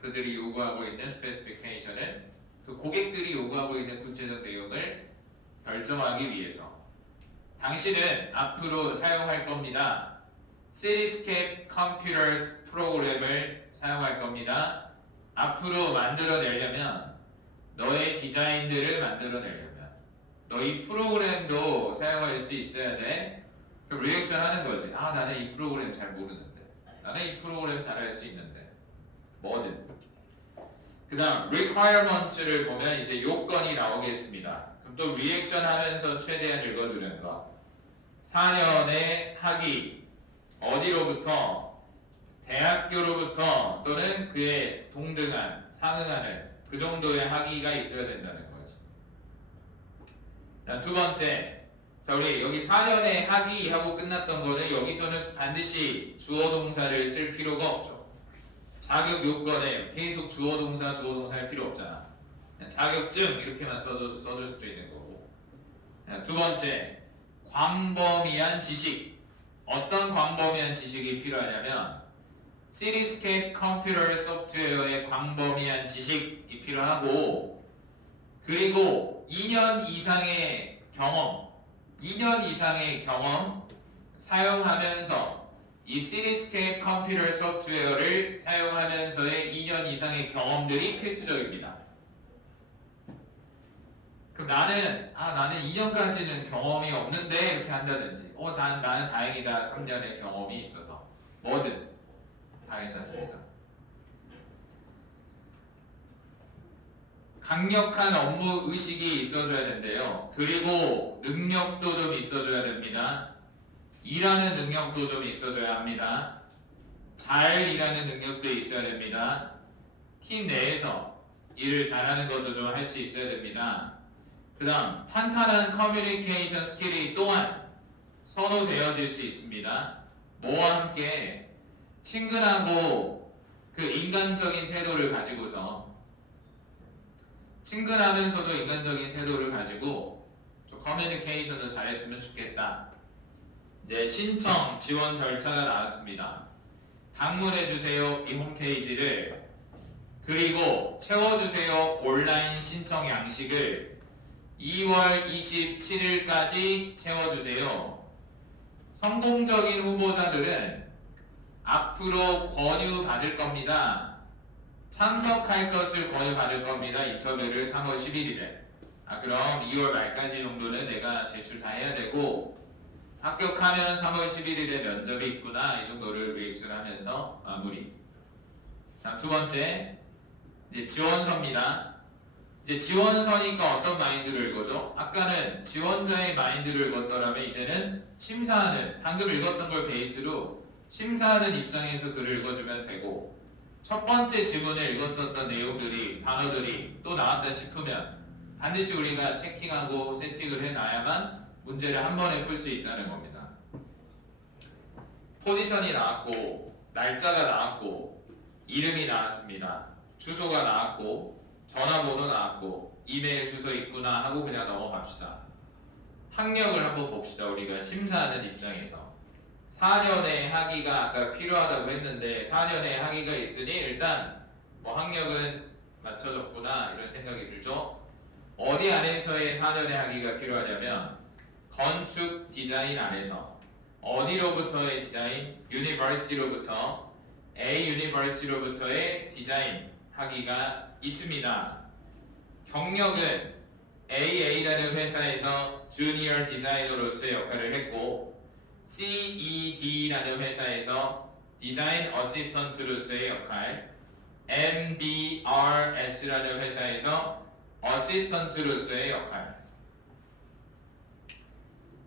그들이 요구하고 있는 스페시피케이션을 그 고객들이 요구하고 있는 구체적 내용을 결정하기 위해서 당신은 앞으로 사용할 겁니다. Cityscape Computers 프로그램을 사용할 겁니다. 앞으로 만들어내려면 너의 디자인들을 만들어내려면 너희 프로그램도 사용할 수 있어야 돼. 그럼 리액션 하는 거지. 아 나는 이 프로그램 잘 모르는데 나는 이 프로그램 잘할 수 있는데 뭐든. 그 다음 requirements를 보면 이제 요건이 나오겠습니다. 그럼 또 리액션 하면서 최대한 읽어주는 거. 4년의 학위 어디로부터 대학교로부터 또는 그에 동등한 상응하는 그 정도의 학위가 있어야 된다는 거죠. 두 번째, 자 우리 여기 4년의 학위 하고 끝났던 거는 여기서는 반드시 주어 동사를 쓸 필요가 없죠. 자격 요건에 계속 주어 동사 할 필요 없잖아. 자격증 이렇게만 써줄 수도 있는 거고. 두 번째, 광범위한 지식. 어떤 광범위한 지식이 필요하냐면 Cityscape 컴퓨터 소프트웨어의 광범위한 지식이 필요하고 그리고 2년 이상의 경험 사용하면서 이 Cityscape 컴퓨터 소프트웨어를 사용하면서의 2년 이상의 경험들이 필수적입니다. 그럼 나는 2년까지는 경험이 없는데 이렇게 한다든지 나는 다행이다 3년의 경험이 있어서 뭐든 다 괜찮습니다. 강력한 업무 의식이 있어줘야 된대요. 그리고 능력도 좀 있어줘야 됩니다. 일하는 능력도 좀 있어줘야 합니다. 잘 일하는 능력도 있어야 됩니다. 팀 내에서 일을 잘하는 것도 좀 할 수 있어야 됩니다. 그 다음 탄탄한 커뮤니케이션 스킬이 또한 선호되어질 수 있습니다. 뭐와 함께 친근하고 그 인간적인 태도를 가지고서 친근하면서도 인간적인 태도를 가지고 좀 커뮤니케이션도 잘했으면 좋겠다. 이제 신청 지원 절차가 나왔습니다. 방문해주세요 이 홈페이지를 그리고 채워주세요 온라인 신청 양식을 2월 27일까지 채워주세요. 성공적인 후보자들은 앞으로 권유받을 겁니다. 참석할 것을 권유받을 겁니다. 인터뷰를 3월 11일에. 그럼 2월 말까지 정도는 내가 제출 다 해야 되고 합격하면 3월 11일에 면접이 있구나 이 정도를 리액션하면서 마무리. 두 번째 이제 지원서입니다. 이제 지원서니까 어떤 마인드를 읽어줘? 아까는 지원자의 마인드를 읽었더라면 이제는 심사하는 방금 읽었던 걸 베이스로 심사하는 입장에서 글을 읽어주면 되고 첫 번째 지문에 읽었었던 내용들이 단어들이 또 나왔다 싶으면 반드시 우리가 체킹하고 세팅을 해놔야만 문제를 한 번에 풀 수 있다는 겁니다. 포지션이 나왔고 날짜가 나왔고 이름이 나왔습니다. 주소가 나왔고 전화번호 나왔고 이메일 주소 있구나 하고 그냥 넘어갑시다. 학력을 한번 봅시다. 우리가 심사하는 입장에서 4년의 학위가 아까 필요하다고 했는데 4년의 학위가 있으니 일단 뭐 학력은 맞춰졌구나 이런 생각이 들죠. 어디 안에서의 4년의 학위가 필요하냐면 건축 디자인 안에서 어디로부터의 디자인? 유니버시티로부터 A 유니버시티로부터의 디자인 학위가 있습니다. 경력은 AA라는 회사에서 주니어 디자이너로서의 역할을 했고 CED라는 회사에서 디자인 어시스턴트로서의 역할, MBRS라는 회사에서 어시스턴트로서의 역할.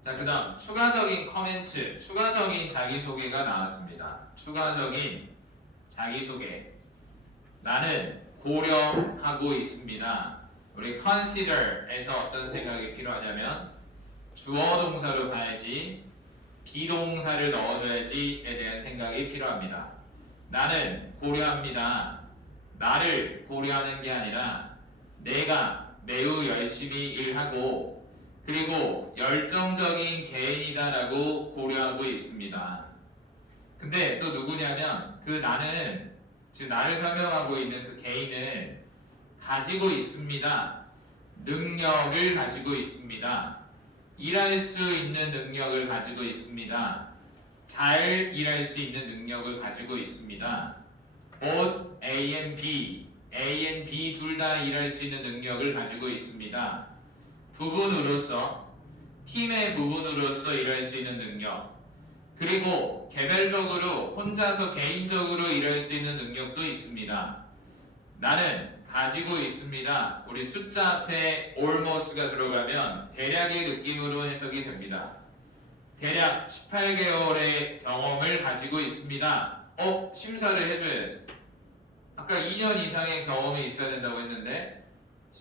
자, 그 다음 추가적인 커멘트, 추가적인 자기소개가 나왔습니다. 추가적인 자기소개. 나는 고려하고 있습니다. 우리 consider에서 어떤 생각이 필요하냐면 주어 동사로 봐야지 비동사를 넣어줘야지에 대한 생각이 필요합니다. 나는 고려합니다. 나를 고려하는 게 아니라 내가 매우 열심히 일하고 그리고 열정적인 개인이다라고 고려하고 있습니다. 근데 또 누구냐면 그 나는 지금 나를 설명하고 있는 그 개인은 가지고 있습니다. 능력을 가지고 있습니다. 일할 수 있는 능력을 가지고 있습니다. 잘 일할 수 있는 능력을 가지고 있습니다. Both A and B 둘 다 일할 수 있는 능력을 가지고 있습니다. 부분으로서, 팀의 부분으로서 일할 수 있는 능력, 그리고 개별적으로 혼자서 개인적으로 일할 수 있는 능력도 있습니다. 나는 가지고 있습니다. 우리 숫자 앞에 almost가 들어가면 대략의 느낌으로 해석이 됩니다. 대략 18개월의 경험을 가지고 있습니다. 심사를 해줘야지. 아까 2년 이상의 경험이 있어야 된다고 했는데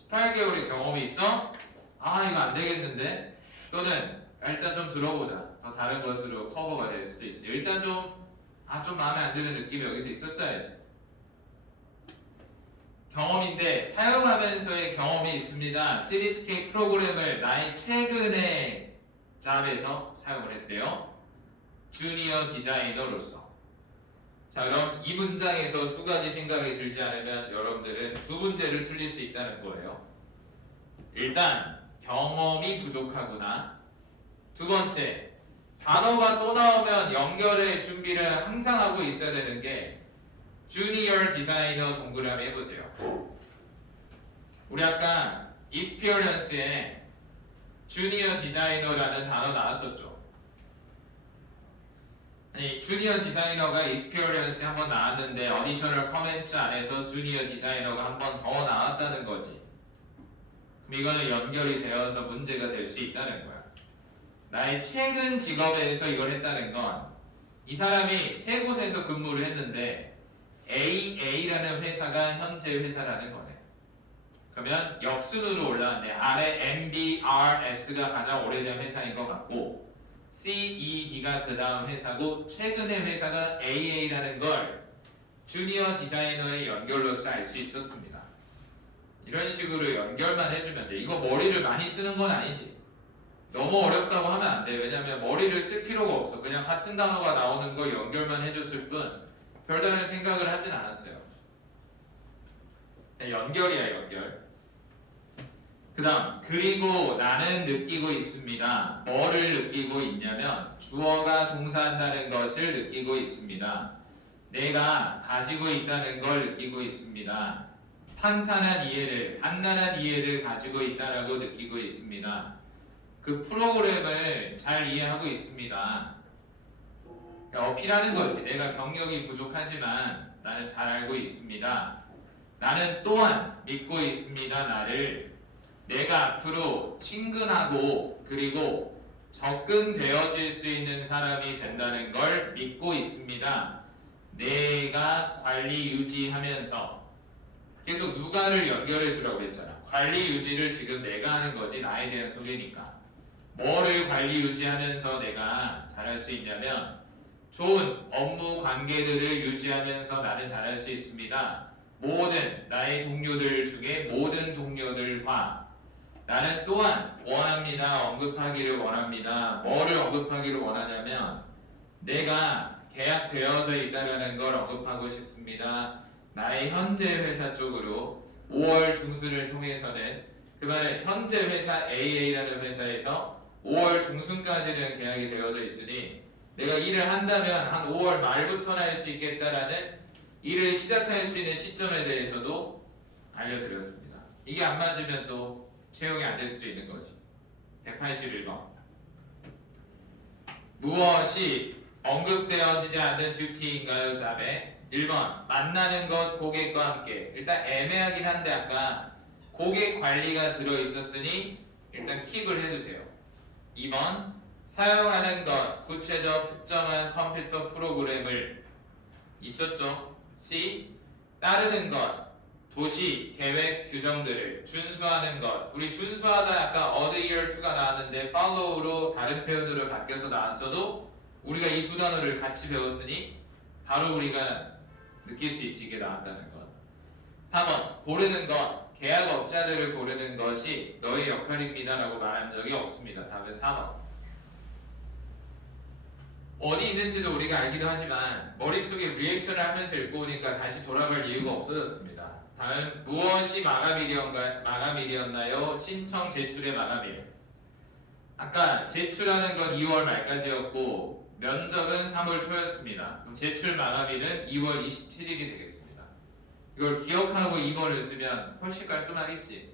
18개월의 경험이 있어? 아 이거 안 되겠는데? 또는 일단 좀 들어보자. 더 다른 것으로 커버가 될 수도 있어요. 일단 좀 마음에 안 드는 느낌이 여기서 있었어야지. 경험인데 사용하면서의 경험이 있습니다. 시리스케이프 프로그램을 나의 최근의 잡에서 사용을 했대요. 주니어 디자이너로서. 자 그럼 이 문장에서 두 가지 생각이 들지 않으면 여러분들은 두 문제를 틀릴 수 있다는 거예요. 일단 경험이 부족하구나. 두 번째, 단어가 또 나오면 연결의 준비를 항상 하고 있어야 되는 게 주니어 디자이너 동그라미 해보세요. 우리 아까 experience에 주니어 디자이너라는 단어 나왔었죠. 아니 주니어 디자이너가 experience에 한번 나왔는데 어디셔널 커멘트 안에서 주니어 디자이너가 한 번 더 나왔다는 거지. 그럼 이거는 연결이 되어서 문제가 될 수 있다는 거야. 나의 최근 직업에서 이걸 했다는 건 이 사람이 세 곳에서 근무를 했는데 AA라는 회사가 현재 회사라는 거네. 그러면 역순으로 올라왔네. 아래 MBRS가 가장 오래된 회사인 것 같고 CED가 그 다음 회사고 최근의 회사가 AA라는 걸 주니어 디자이너의 연결로서 알 수 있었습니다. 이런 식으로 연결만 해주면 돼. 이거 머리를 많이 쓰는 건 아니지. 너무 어렵다고 하면 안 돼. 왜냐면 머리를 쓸 필요가 없어. 그냥 같은 단어가 나오는 걸 연결만 해줬을 뿐 별다른 생각을 하진 않았어요. 연결이야 연결. 그 다음 그리고 나는 느끼고 있습니다. 뭐를 느끼고 있냐면 주어가 동사한다는 것을 느끼고 있습니다. 내가 가지고 있다는 걸 느끼고 있습니다. 탄탄한 이해를, 간단한 이해를 가지고 있다라고 느끼고 있습니다. 그 프로그램을 잘 이해하고 있습니다. 어필하는 거지. 내가 경력이 부족하지만 나는 잘 알고 있습니다. 나는 또한 믿고 있습니다. 나를 내가 앞으로 친근하고 그리고 접근되어질 수 있는 사람이 된다는 걸 믿고 있습니다. 내가 관리 유지하면서 계속 누가를 연결해 주라고 했잖아. 관리 유지를 지금 내가 하는 거지. 나에 대한 소개니까. 뭐를 관리 유지하면서 내가 잘할 수 있냐면 좋은 업무 관계들을 유지하면서 나는 잘할 수 있습니다. 모든 나의 동료들 중에 모든 동료들과 나는 또한 원합니다. 언급하기를 원합니다. 뭐를 언급하기를 원하냐면 내가 계약되어져 있다는 걸 언급하고 싶습니다. 나의 현재 회사 쪽으로 5월 중순을 통해서는 그 말은 현재 회사 AA라는 회사에서 5월 중순까지는 계약이 되어져 있으니 내가 일을 한다면 한 5월 말부터는 할 수 있겠다라는 일을 시작할 수 있는 시점에 대해서도 알려드렸습니다. 이게 안 맞으면 또 채용이 안 될 수도 있는 거지. 181번. 무엇이 언급되어지지 않는 듀티인가요? 잡에 1번 만나는 것 고객과 함께. 일단 애매하긴 한데 아까 고객 관리가 들어있었으니 일단 킵을 해주세요. 2번 사용하는 것 구체적 특정한 컴퓨터 프로그램을 있었죠. C 따르는 것 도시 계획 규정들을 준수하는 것. 우리 준수하다 아까 adhere to가 나왔는데 follow로 다른 표현으로 바뀌어서 나왔어도 우리가 이 두 단어를 같이 배웠으니 바로 우리가 느낄 수 있지 이게 나왔다는 것. 4번 고르는 것 계약업자들을 고르는 것이 너의 역할입니다 라고 말한 적이 없습니다. 답은 4번. 어디 있는지도 우리가 알기도 하지만 머릿속에 리액션을 하면서 읽고 오니까 다시 돌아갈 이유가 없어졌습니다. 다음 무엇이 마감일이었나요? 신청 제출의 마감일. 아까 제출하는 건 2월 말까지였고 면접은 3월 초였습니다. 그럼 제출 마감일은 2월 27일이 되겠습니다. 이걸 기억하고 2번을 쓰면 훨씬 깔끔하겠지.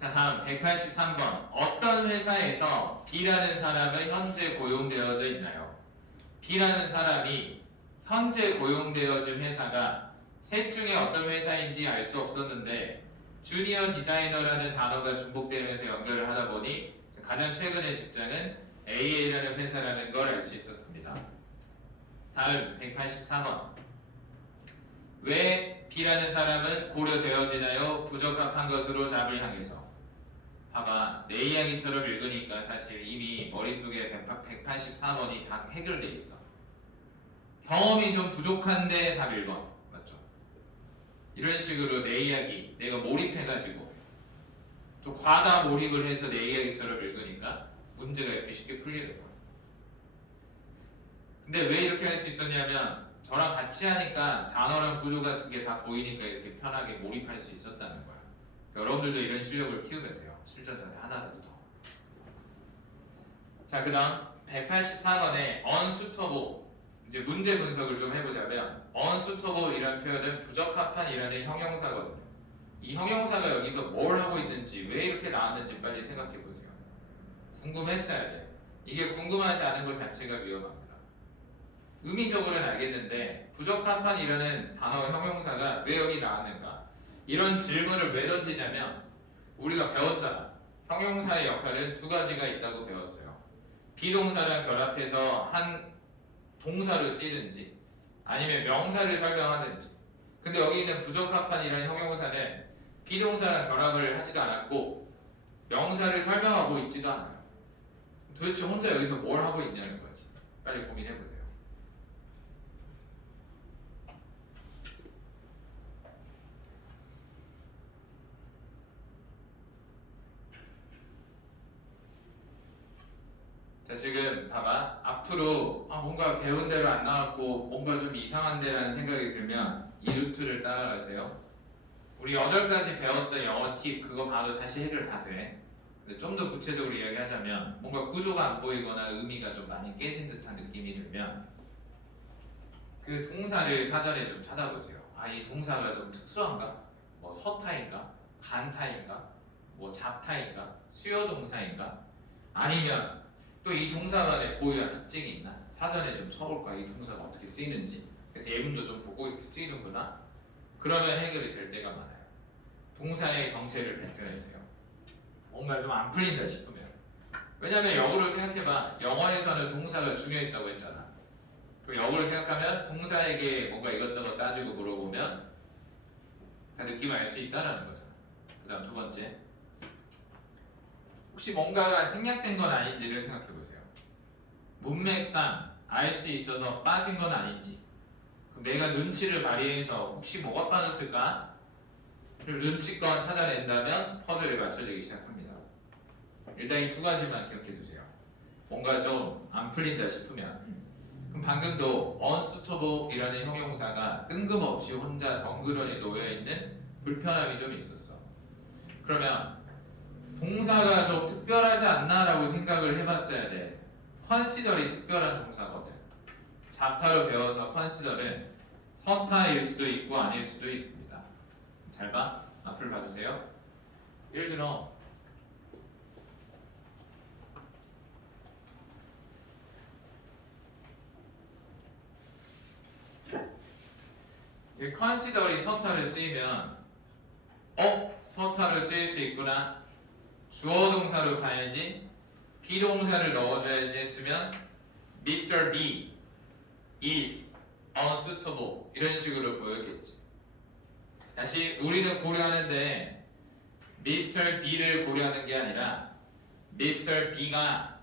자 다음 183번. 어떤 회사에서 B라는 사람은 현재 고용되어져 있나요? B라는 사람이 현재 고용되어진 회사가 셋 중에 어떤 회사인지 알 수 없었는데 주니어 디자이너라는 단어가 중복되면서 연결을 하다 보니 가장 최근의 직장은 AA라는 회사라는 걸 알 수 있었습니다. 다음 184번. 왜 B라는 사람은 고려되어지나요? 부적합한 것으로 잡을 향해서. 봐봐 내 이야기처럼 읽으니까 사실 이미 머릿속에 184번이 다 해결돼 있어. 경험이 좀 부족한데 답 1번 맞죠? 이런 식으로 내 이야기 내가 몰입해가지고 좀 과다 몰입을 해서 내 이야기처럼 읽으니까 문제가 이렇게 쉽게 풀리는 거야. 근데 왜 이렇게 할 수 있었냐면 저랑 같이 하니까 단어랑 구조 같은 게 다 보이니까 이렇게 편하게 몰입할 수 있었다는 거야. 여러분들도 이런 실력을 키우면 돼요. 실전전에 하나라도 더. 자 그다음 184번에 unsuitable 이제 문제 분석을 좀 해보자면 unsuitable이라는 표현은 부적합한이라는 형용사거든요. 이 형용사가 여기서 뭘 하고 있는지 왜 이렇게 나왔는지 빨리 생각해 보세요. 궁금했어야 돼. 이게 궁금하지 않은 것 자체가 위험합니다. 의미적으로는 알겠는데 부적합한이라는 단어 형용사가 왜 여기 나왔는가? 이런 질문을 왜 던지냐면 우리가 배웠잖아. 형용사의 역할은 두 가지가 있다고 배웠어요. 비동사랑 결합해서 한 동사를 쓰이든지 아니면 명사를 설명하든지. 근데 여기 있는 부적합한이라는 형용사는 비동사랑 결합을 하지도 않았고 명사를 설명하고 있지도 않아요. 도대체 혼자 여기서 뭘 하고 있냐는 거지. 빨리 고민해보세요. 자 지금 봐봐 앞으로 뭔가 배운 대로 안 나왔고 뭔가 좀 이상한데라는 생각이 들면 이 루트를 따라가세요. 우리 8가지 배웠던 영어 팁 그거 봐도 사실 해결 다 돼. 근데 좀 더 구체적으로 이야기하자면 뭔가 구조가 안 보이거나 의미가 좀 많이 깨진 듯한 느낌이 들면 그 동사를 사전에 좀 찾아보세요. 이 동사가 좀 특수한가? 뭐 서타인가? 간타인가? 뭐 잡타인가? 수요 동사인가? 아니면 또 이 동사만의 고유한 특징이 있나? 사전에 좀 쳐볼까? 이 동사가 어떻게 쓰이는지. 그래서 예문도 좀 보고 이렇게 쓰이는구나. 그러면 해결이 될 때가 많아요. 동사의 정체를 발견해주세요. 뭔가 좀 안 풀린다 싶으면. 왜냐면 역으로 생각해봐. 영어에서는 동사가 중요했다고 했잖아. 그리고 역으로 생각하면 동사에게 뭔가 이것저것 따지고 물어보면 다 느낌 알 수 있다는 거잖아. 그 다음 두 번째. 혹시 뭔가가 생략된 건 아닌지를 생각해보세요. 문맥상 알 수 있어서 빠진 건 아닌지. 그럼 내가 눈치를 발휘해서 혹시 뭐가 빠졌을까? 눈치껏 찾아낸다면 퍼즐이 맞춰지기 시작합니다. 일단 이 두 가지만 기억해주세요. 뭔가 좀 안 풀린다 싶으면 그럼 방금도 unsuitable이라는 형용사가 뜬금없이 혼자 덩그러니 놓여있는 불편함이 좀 있었어. 그러면 동사가 좀 특별하지 않나라고 생각을 해봤어야 돼. consider이 특별한 동사거든. 잡타로 배워서 consider은 서타일 수도 있고 아닐 수도 있습니다. 잘 봐. 앞을 봐주세요. 예를 들어 이 consider이 서타를 쓰이면 서타를 쓰일 수 있구나. 주어 동사로 가야지. 비동사를 넣어줘야지 했으면 Mr. B is unsuitable 이런 식으로 보였겠지. 다시 우리는 고려하는데 Mr. B를 고려하는 게 아니라 Mr. B가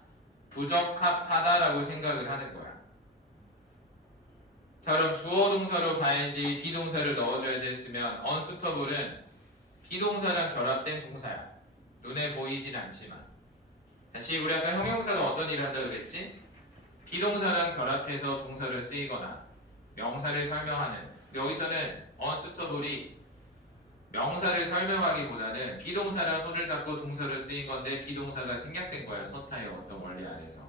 부적합하다라고 생각을 하는 거야. 자 그럼 주어 동사로 봐야지 비동사를 넣어줘야지 했으면 unsuitable은 비동사랑 결합된 동사야. 눈에 보이진 않지만. 다시 우리 아까 형용사가 어떤 일을 한다고 그랬지? 비동사랑 결합해서 동사를 쓰이거나 명사를 설명하는. 여기서는 unsuitable이 명사를 설명하기보다는 비동사랑 손을 잡고 동사를 쓰인 건데 비동사가 생략된 거야. 서타의 어떤 원리 안에서.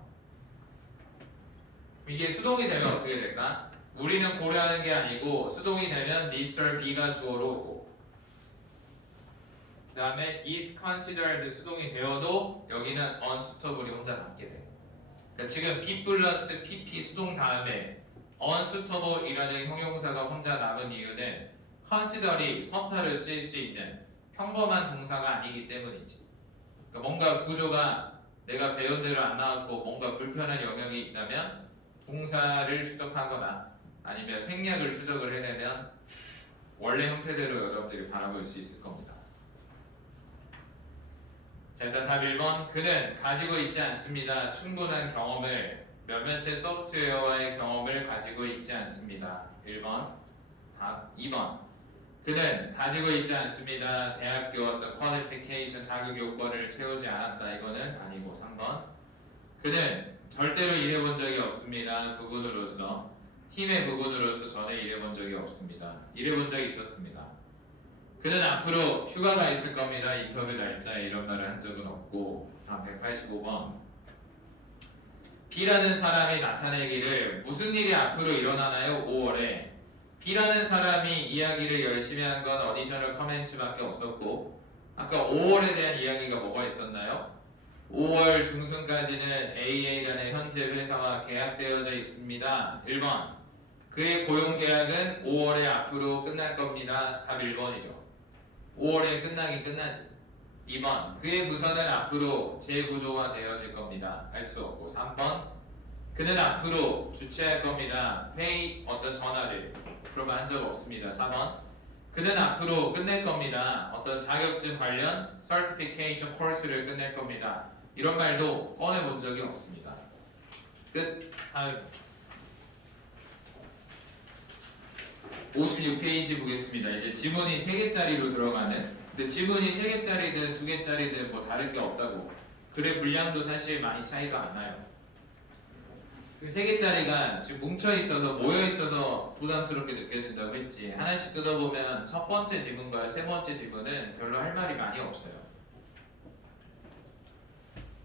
이게 수동이 되면 어떻게 될까? 우리는 고려하는 게 아니고 수동이 되면 Mr. B가 주어로 오고 그 다음에 is considered 수동이 되어도 여기는 unsuitable이 혼자 남게 돼. 그러니까 지금 B 플러스 PP 수동 다음에 unsuitable이라는 형용사가 혼자 남은 이유는 consider이 서타를 쓰일 수 있는 평범한 동사가 아니기 때문이지. 그러니까 뭔가 구조가 내가 배운 대로 안 나왔고 뭔가 불편한 영역이 있다면 동사를 추적하거나 아니면 생략을 추적을 해내면 원래 형태대로 여러분들이 바라볼 수 있을 겁니다. 자 일단 답 1번. 그는 가지고 있지 않습니다. 충분한 경험을 몇몇의 소프트웨어와의 경험을 가지고 있지 않습니다. 1번. 답 2번. 그는 가지고 있지 않습니다. 대학교 어떤 퀄리피케이션 자격 요건을 채우지 않았다. 이거는 아니고 3번. 그는 절대로 일해본 적이 없습니다. 부군으로서 팀의 부군으로서 전에 일해본 적이 없습니다. 일해본 적이 있었습니다. 그는 앞으로 휴가가 있을 겁니다. 인터뷰 날짜에 이런 말을 한 적은 없고. 다음 185번. B라는 사람이 나타내기를 무슨 일이 앞으로 일어나나요? 5월에 B라는 사람이 이야기를 열심히 한 건 어디셔널 커멘트밖에 없었고 아까 5월에 대한 이야기가 뭐가 있었나요? 5월 중순까지는 AA라는 현재 회사와 계약되어져 있습니다. 1번. 그의 고용계약은 5월에 앞으로 끝날 겁니다. 답 1번이죠. 5월에 끝나긴 끝나지. 2번. 그의 부서는 앞으로 재구조화되어질 겁니다. 할 수 없고. 3번. 그는 앞으로 주최할 겁니다. 회의 어떤 전화를. 그러면 한 적 없습니다. 4번. 그는 앞으로 끝낼 겁니다. 어떤 자격증 관련 certification 코र्스를 끝낼 겁니다. 이런 말도 꺼내본 적이 없습니다. 끝. 56페이지 보겠습니다. 이제 지문이 3개짜리로 들어가는. 근데 지문이 3개짜리든 2개짜리든 뭐 다를 게 없다고. 글의 분량도 사실 많이 차이가 안 나요. 3개짜리가 지금 뭉쳐 있어서 모여 있어서 부담스럽게 느껴진다고 했지. 하나씩 뜯어보면 첫 번째 지문과 세 번째 지문은 별로 할 말이 많이 없어요.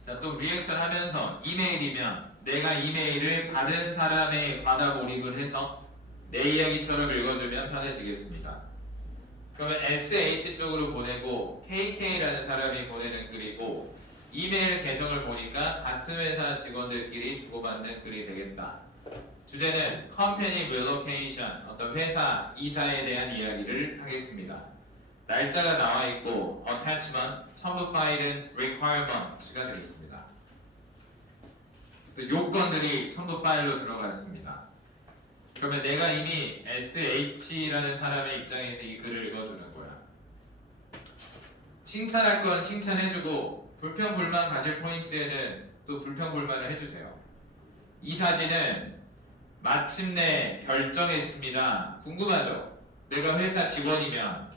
자, 또 리액션 하면서 이메일이면 내가 이메일을 받은 사람의 과다 몰입을 해서 내 이야기처럼 읽어주면 편해지겠습니다. 그러면 SH 쪽으로 보내고 KK라는 사람이 보내는 글이고 이메일 계정을 보니까 같은 회사 직원들끼리 주고받는 글이 되겠다. 주제는 Company Relocation, 어떤 회사 이사에 대한 이야기를 하겠습니다. 날짜가 나와 있고 Attachment, 첨부 파일은 Requirements가 되어 있습니다. 요건들이 첨부 파일로 들어가 있습니다. 그러면 내가 이미 SH라는 사람의 입장에서 이 글을 읽어주는 거야. 칭찬할 건 칭찬해주고 불평 불만 가질 포인트에는 또 불평 불만을 해주세요. 이 사진은 마침내 결정했습니다. 궁금하죠? 내가 회사 직원이면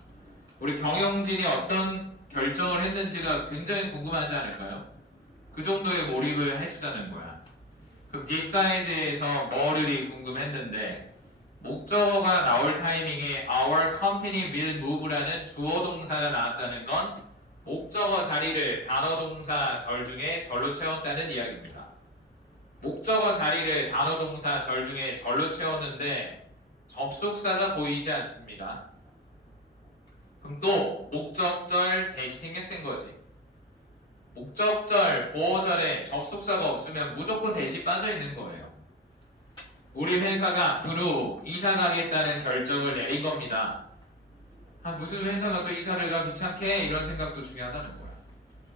우리 경영진이 어떤 결정을 했는지가 굉장히 궁금하지 않을까요? 그 정도의 몰입을 해주자는 거야. 그럼 decide에서 뭐를 궁금했는데 목적어가 나올 타이밍에 our company will move라는 주어 동사가 나왔다는 건 목적어 자리를 단어 동사 절 중에 절로 채웠다는 이야기입니다. 목적어 자리를 단어 동사 절 중에 절로 채웠는데 접속사가 보이지 않습니다. 그럼 또 목적절 대시 생략된 거지. 목적절, 보어절에 접속사가 없으면 무조건 대시 빠져 있는 거예요. 우리 회사가 앞으로 이사 가겠다는 결정을 내린 겁니다. 아, 무슨 회사가 또 이사를 가 귀찮게 이런 생각도 중요하다는 거야.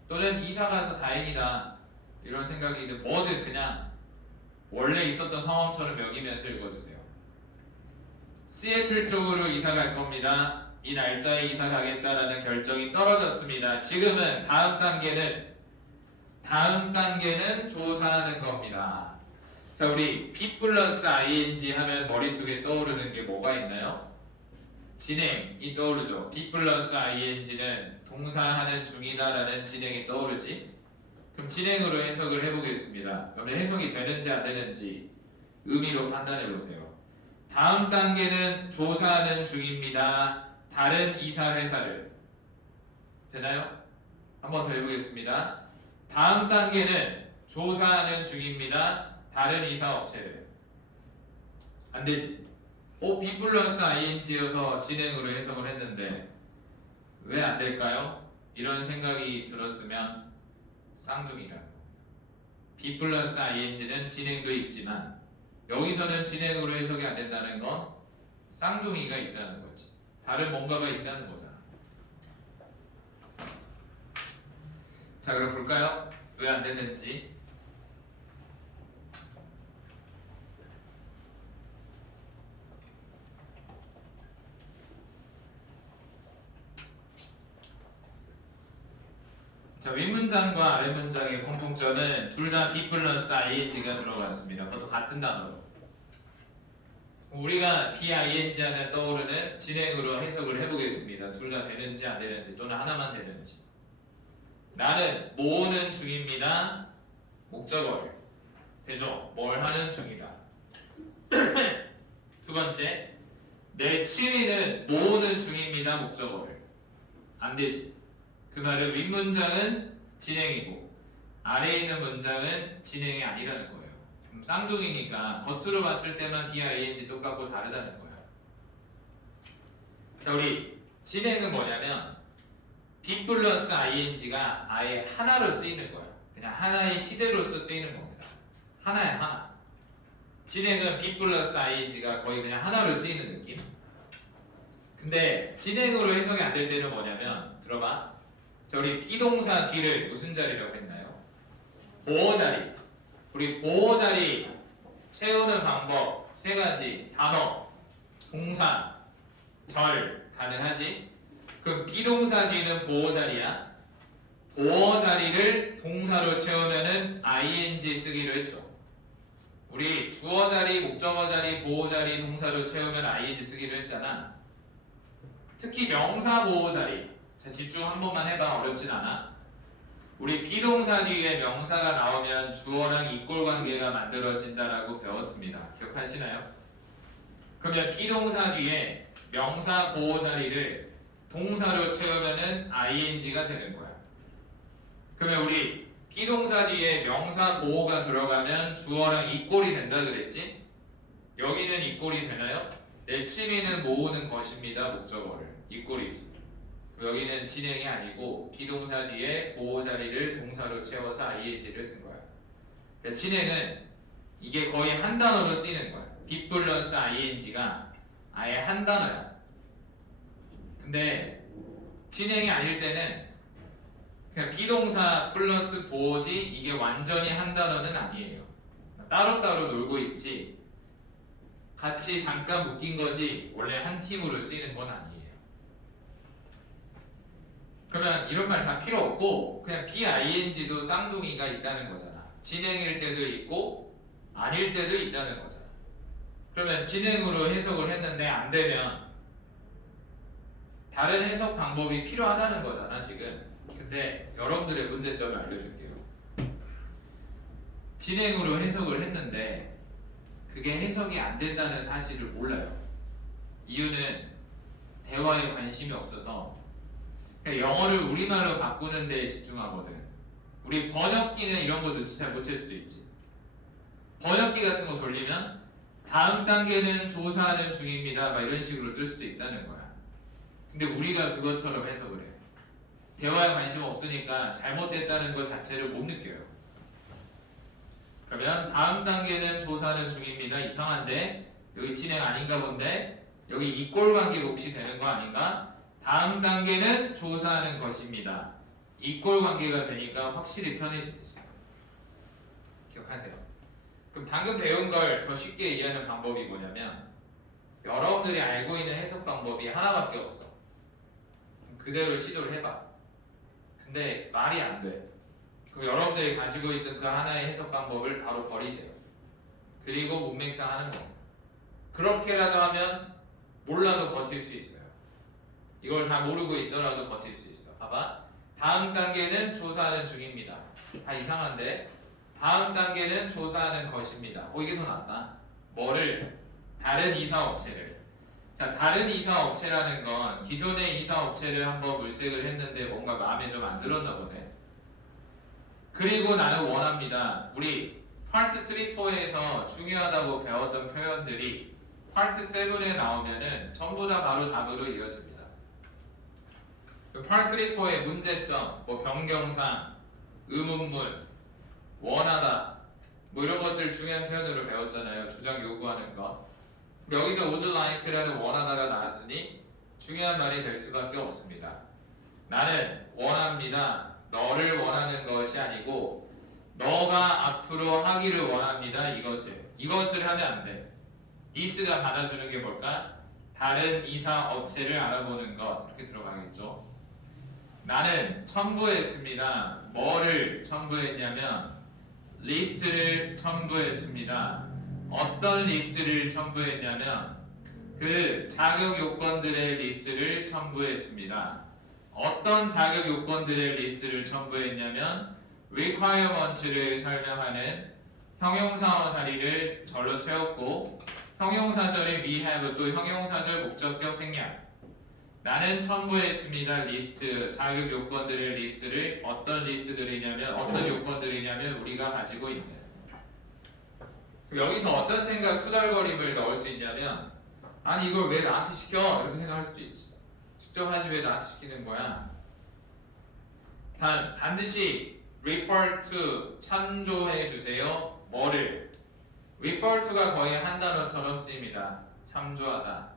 또는 이사 가서 다행이다 이런 생각이든 뭐든 그냥 원래 있었던 상황처럼 여기면서 읽어주세요. 시애틀 쪽으로 이사 갈 겁니다. 이 날짜에 이사 가겠다라는 결정이 떨어졌습니다. 지금은 다음 단계는 조사하는 겁니다. 자, 우리 be 플러스 ing 하면 머릿속에 떠오르는 게 뭐가 있나요? 진행이 떠오르죠. be 플러스 ing는 동사하는 중이다라는 진행이 떠오르지. 그럼 진행으로 해석을 해보겠습니다. 그럼 해석이 되는지 안 되는지 의미로 판단해 보세요. 다음 단계는 조사하는 중입니다. 다른 이사 회사를. 되나요? 한번 더 해보겠습니다. 다음 단계는 조사하는 중입니다. 다른 이사 업체를. 안 되지. be 플러스 ing여서 진행으로 해석을 했는데 왜 안 될까요? 이런 생각이 들었으면 쌍둥이라고. be 플러스 ing는 진행도 있지만 여기서는 진행으로 해석이 안 된다는 건 쌍둥이가 있다는 거지. 다른 뭔가가 있다는 거잖아. 자, 그럼 볼까요? 왜 안 됐는지. 자, 윗문장과 아랫문장의 공통점은 둘 다 be 플러스 ing가 들어갔습니다. 그것도 같은 단어로. 우리가 be ing 하면 떠오르는 진행으로 해석을 해보겠습니다. 둘 다 되는지 안 되는지 또는 하나만 되는지. 나는 모으는 중입니다. 목적어를. 되죠? 뭘 하는 중이다. 두 번째, 내 취미는 모으는 중입니다. 목적어를. 안 되지. 그 말은 윗문장은 진행이고 아래에 있는 문장은 진행이 아니라는 거예요. 쌍둥이니까 겉으로 봤을 때만 be ing 똑같고 다르다는 거예요. 자, 우리 진행은 뭐냐면 be 플러스 ing가 아예 하나로 쓰이는 거야. 그냥 하나의 시제로서 쓰이는 겁니다. 하나야 하나. 진행은 be 플러스 ing가 거의 그냥 하나로 쓰이는 느낌. 근데 진행으로 해석이 안 될 때는 뭐냐면 들어봐. 자, 우리 비동사 뒤를 무슨 자리라고 했나요? 보어 자리. 우리 보어 자리 채우는 방법 세 가지. 단어, 동사, 절 가능하지? 그럼 비동사 뒤는 보어 자리야. 보어 자리를 동사로 채우면은 ing 쓰기로 했죠. 우리 주어 자리, 목적어 자리, 보어 자리 동사로 채우면 ing 쓰기로 했잖아. 특히 명사 보어 자리. 자, 집중 한 번만 해봐. 어렵진 않아. 우리 비동사 뒤에 명사가 나오면 주어랑 이꼴 관계가 만들어진다라고 배웠습니다. 기억하시나요? 그러면 비동사 뒤에 명사 보호 자리를 동사로 채우면은 ing가 되는 거야. 그러면 우리 비동사 뒤에 명사 보호가 들어가면 주어랑 이꼴이 된다 그랬지? 여기는 이꼴이 되나요? 내 취미는 모으는 것입니다. 목적어를. 이꼴이지. 여기는 진행이 아니고 비동사 뒤에 보호 자리를 동사로 채워서 ing를 쓴 거야. 그러니까 진행은 이게 거의 한 단어로 쓰이는 거야. be 플러스 ing가 아예 한 단어야. 근데 진행이 아닐 때는 그냥 비동사 플러스 보호지 이게 완전히 한 단어는 아니에요. 따로따로 놀고 있지 같이 잠깐 묶인 거지 원래 한 팀으로 쓰이는 건 아니에요. 그러면 이런 말 다 필요 없고 그냥 BING도 쌍둥이가 있다는 거잖아. 진행일 때도 있고 아닐 때도 있다는 거잖아. 그러면 진행으로 해석을 했는데 안 되면 다른 해석 방법이 필요하다는 거잖아 지금. 근데 여러분들의 문제점을 알려줄게요. 진행으로 해석을 했는데 그게 해석이 안 된다는 사실을 몰라요. 이유는 대화에 관심이 없어서 그러니까 영어를 우리말로 바꾸는 데에 집중하거든. 우리 번역기는 이런 거 잘 못할 수도 있지. 번역기 같은 거 돌리면 다음 단계는 조사하는 중입니다 막 이런 식으로 뜰 수도 있다는 거야. 근데 우리가 그것처럼 해석을 해. 대화에 관심 없으니까 잘못됐다는 것 자체를 못 느껴요. 그러면 다음 단계는 조사하는 중입니다. 이상한데 여기 진행 아닌가 본데 여기 이꼴 관계가 혹시 되는 거 아닌가? 다음 단계는 조사하는 것입니다. 이꼴 관계가 되니까 확실히 편해지죠. 기억하세요. 그럼 방금 배운 걸 더 쉽게 이해하는 방법이 뭐냐면 여러분들이 알고 있는 해석 방법이 하나밖에 없어. 그대로 시도를 해봐. 근데 말이 안 돼. 그럼 여러분들이 가지고 있던 그 하나의 해석 방법을 바로 버리세요. 그리고 문맥상 하는 거. 그렇게라도 하면 몰라도 버틸 수 있어요. 이걸 다 모르고 있더라도 버틸 수 있어. 봐봐. 다음 단계는 조사하는 중입니다. 다 이상한데 다음 단계는 조사하는 것입니다. 이게 더 낫다. 뭐를? 다른 이사업체를. 자, 다른 이사업체라는 건 기존의 이사업체를 한번 물색을 했는데 뭔가 마음에 좀 안 들었나 보네. 그리고 나는 원합니다. 우리 파트 3, 4에서 중요하다고 배웠던 표현들이 파트 7에 나오면은 전부 다 바로 답으로 이어집니다. 파트 3, 4의 문제점, 뭐 변경상, 의문문, 원하다, 뭐 이런 것들 중요한 표현으로 배웠잖아요. 주장 요구하는 것. 여기서 would like라는 원하다가 나왔으니 중요한 말이 될 수밖에 없습니다. 나는 원합니다. 너를 원하는 것이 아니고 너가 앞으로 하기를 원합니다. 이것을 하면 안 돼. this가 받아주는 게 뭘까? 다른 이사 업체를 알아보는 것. 이렇게 들어가겠죠. 나는 첨부했습니다. 뭐를 첨부했냐면 리스트를 첨부했습니다. 어떤 리스트를 첨부했냐면 그 자격 요건들의 리스트를 첨부했습니다. 어떤 자격 요건들의 리스트를 첨부했냐면 requirements를 설명하는 형용사어 자리를 절로 채웠고 형용사절의 we have 또 형용사절 목적격 생략. 나는 첨부했습니다. 리스트 자격 요건들의 리스트를 어떤 리스트들이냐면 어떤 요건들이냐면 우리가 가지고 있는. 여기서 어떤 생각 투덜거림을 넣을 수 있냐면 아니 이걸 왜 나한테 시켜? 이렇게 생각할 수도 있지. 직접 하지 왜 나한테 시키는 거야? 반드시 refer to 참조해 주세요. 뭐를? refer to가 거의 한 단어처럼 쓰입니다. 참조하다.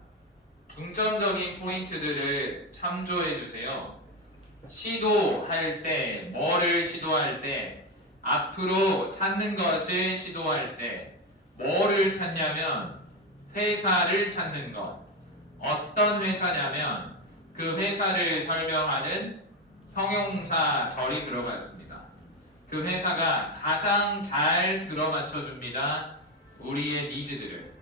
중점적인 포인트들을 참조해 주세요. 시도할 때, 뭐를 시도할 때, 앞으로 찾는 것을 시도할 때, 뭐를 찾냐면 회사를 찾는 것. 어떤 회사냐면 그 회사를 설명하는 형용사절이 들어갔습니다. 그 회사가 가장 잘 들어맞춰 줍니다. 우리의 니즈들을.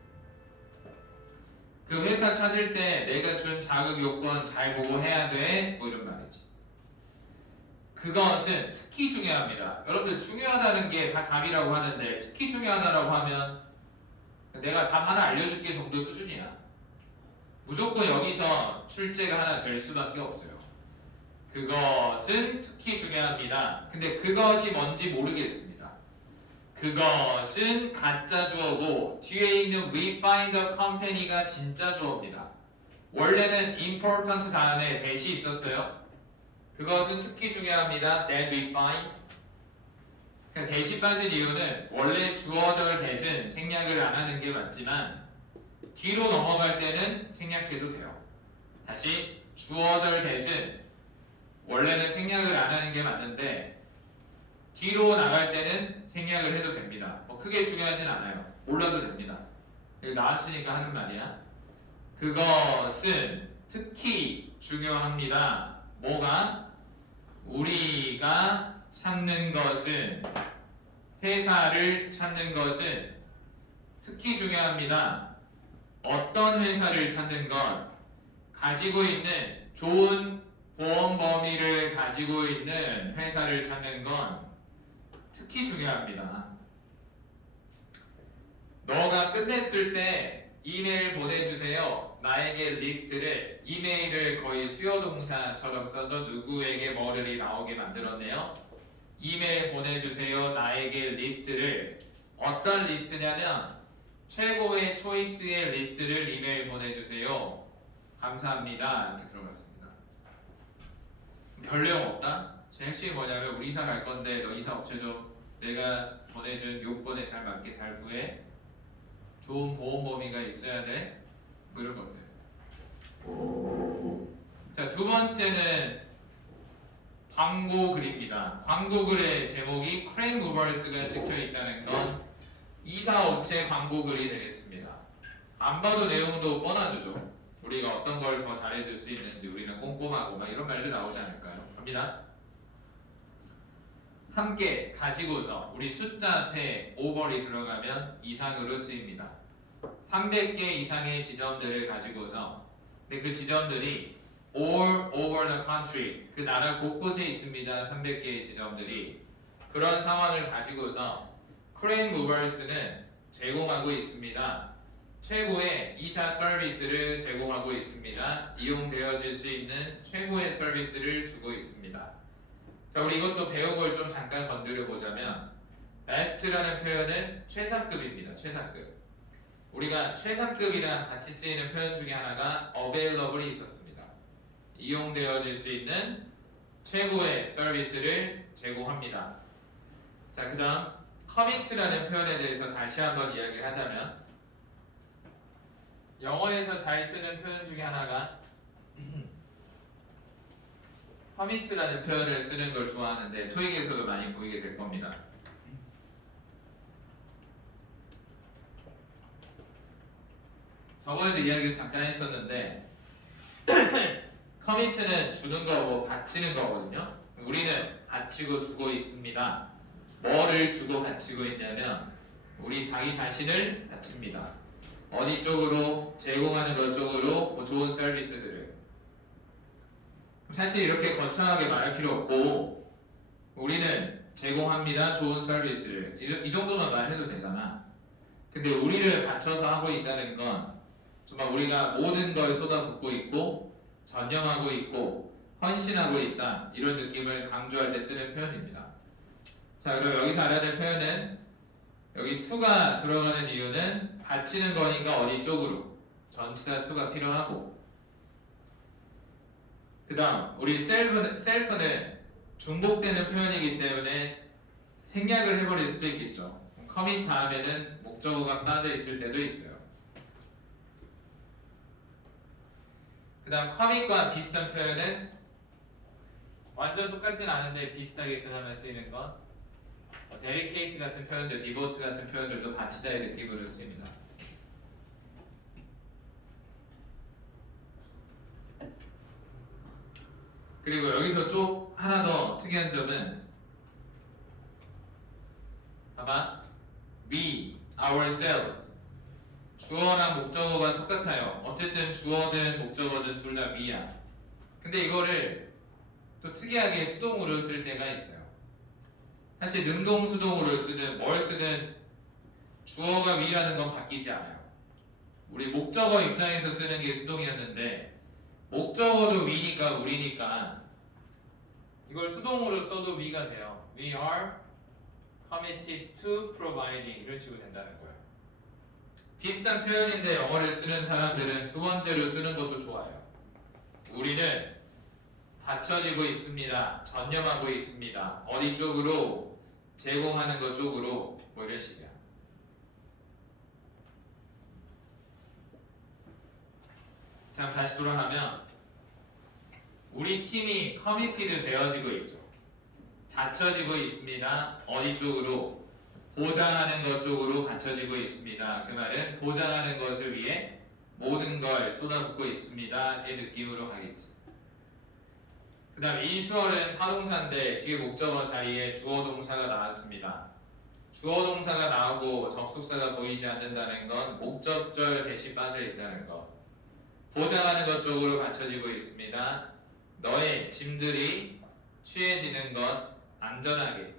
그 회사 찾을 때 내가 준 자격 요건 잘 보고 해야 돼. 뭐 이런 말이지. 그것은 특히 중요합니다. 여러분들 중요하다는 게 다 답이라고 하는데 특히 중요하다라고 하면 내가 답 하나 알려줄게 정도 수준이야. 무조건 여기서 출제가 하나 될 수밖에 없어요. 그것은 특히 중요합니다. 근데 그것이 뭔지 모르겠습니다. 그것은 가짜 주어고 뒤에 있는 we find a company가 진짜 주어입니다. 원래는 important 다음에 대시 있었어요. 그것은 특히 중요합니다. that we find. 대시 빠진 이유는 원래 주어절 대신 생략을 안 하는 게 맞지만 뒤로 넘어갈 때는 생략해도 돼요. 다시 주어절 대신 원래는 생략을 안 하는 게 맞는데 뒤로 나갈 때는 생략을 해도 됩니다. 크게 중요하진 않아요. 몰라도 됩니다. 나왔으니까 하는 말이야. 그것은 특히 중요합니다. 뭐가? 우리가 찾는 것은 회사를 찾는 것은 특히 중요합니다. 어떤 회사를 찾는 것? 가지고 있는 좋은 보험 범위를 가지고 있는 회사를 찾는 건 특히 중요합니다. 너가 끝냈을 때 이메일 보내주세요. 나에게 리스트를 이메일을 거의 수요 동사처럼 써서 누구에게 뭐를 나오게 만들었네요. 이메일 보내주세요. 나에게 리스트를 어떤 리스트냐면 최고의 초이스의 리스트를 이메일 보내주세요. 감사합니다. 이렇게 들어갔습니다. 별 내용 없다? 제 핵심이 뭐냐면 우리 이사 갈 건데 너 이사 업체 좀 내가 보내준 요건에 잘 맞게 잘 구해. 좋은 보험 범위가 있어야 돼. 뭐 이런 것들. 자, 두 번째는 광고 글입니다. 광고 글의 제목이 크레인 무버스가 찍혀 있다는 건 이사 업체 광고 글이 되겠습니다. 안 봐도 내용도 뻔하죠. 우리가 어떤 걸 더 잘해줄 수 있는지 우리는 꼼꼼하고 막 이런 말들 나오지 않을까요? 갑니다. 함께 가지고서 우리 숫자 앞에 오버이 들어가면 이상으로 쓰입니다. 300개 이상의 지점들을 가지고서 근데 그 지점들이 all over the country 그 나라 곳곳에 있습니다. 300개의 지점들이 그런 상황을 가지고서 크레인 무버스는 제공하고 있습니다. 최고의 이사 서비스를 제공하고 있습니다. 이용되어질 수 있는 최고의 서비스를 주고 있습니다. 자, 우리 이것도 배우고 좀 잠깐 건드려 보자면 best라는 표현은 최상급입니다. 최상급. 우리가 최상급이랑 같이 쓰이는 표현 중에 하나가 available이 있었습니다. 이용되어질 수 있는 최고의 서비스를 제공합니다. 자, 그 다음 commit라는 표현에 대해서 다시 한번 이야기를 하자면 영어에서 잘 쓰는 표현 중에 하나가 commit라는 표현을 쓰는 걸 좋아하는데 토익에서도 많이 보이게 될 겁니다. 저번에도 이야기를 잠깐 했었는데 commit는 주는 거고 바치는 거거든요. 우리는 바치고 주고 있습니다. 뭐를 주고 바치고 있냐면 우리 자기 자신을 바칩니다. 어디 쪽으로? 제공하는 것 쪽으로 뭐 좋은 서비스들을. 사실 이렇게 거창하게 말할 필요 없고 우리는 제공합니다. 좋은 서비스를. 이 정도만 말해도 되잖아. 근데 우리를 바쳐서 하고 있다는 건 정말 우리가 모든 걸 쏟아붓고 있고 전념하고 있고 헌신하고 있다. 이런 느낌을 강조할 때 쓰는 표현입니다. 자, 그럼 여기서 알아야 될 표현은 여기 to가 들어가는 이유는 바치는 거니까 어디 쪽으로 전치사 to가 필요하고 그 다음 우리 self는 중복되는 표현이기 때문에 생략을 해버릴 수도 있겠죠. commit 다음에는 목적어가 빠져 있을 때도 있어요. 그 다음 commit과 비슷한 표현은 완전 똑같진 않은데 비슷하게 그나마 쓰이는 건 dedicate 같은 표현들, devote 같은 표현들도 바치다의 느낌으로 쓰입니다. 그리고 여기서 또 하나 더 특이한 점은 봐봐 we, ourselves 주어랑 목적어가 똑같아요. 어쨌든 주어든 목적어든 둘 다 we야. 근데 이거를 또 특이하게 수동으로 쓸 때가 있어요. 사실 능동 수동으로 쓰든 뭘 쓰든 주어가 we라는 건 바뀌지 않아요. 우리 목적어 입장에서 쓰는 게 수동이었는데 목적어도 we니까 우리니까 이걸 수동으로 써도 we가 돼요. We are committed to providing을 치고 된다는 거예요. 비슷한 표현인데 영어를 쓰는 사람들은 두 번째로 쓰는 것도 좋아요. 우리는 받쳐지고 있습니다. 전념하고 있습니다. 어디 쪽으로? 제공하는 것 쪽으로 뭐 이런 식이야. 자, 다시 돌아가면 우리 팀이 커미티드 되어지고 있죠. 받쳐지고 있습니다. 어디 쪽으로? 보장하는 것 쪽으로 받쳐지고 있습니다. 그 말은 보장하는 것을 위해 모든 걸 쏟아붓고 있습니다의 느낌으로 가겠지. 그 다음 인슈얼은 타동사인데 뒤에 목적어 자리에 주어 동사가 나왔습니다. 주어 동사가 나오고 접속사가 보이지 않는다는 건 목적절 대시 빠져 있다는 것. 보장하는 것 쪽으로 받쳐지고 있습니다. 너의 짐들이 취해지는 것 안전하게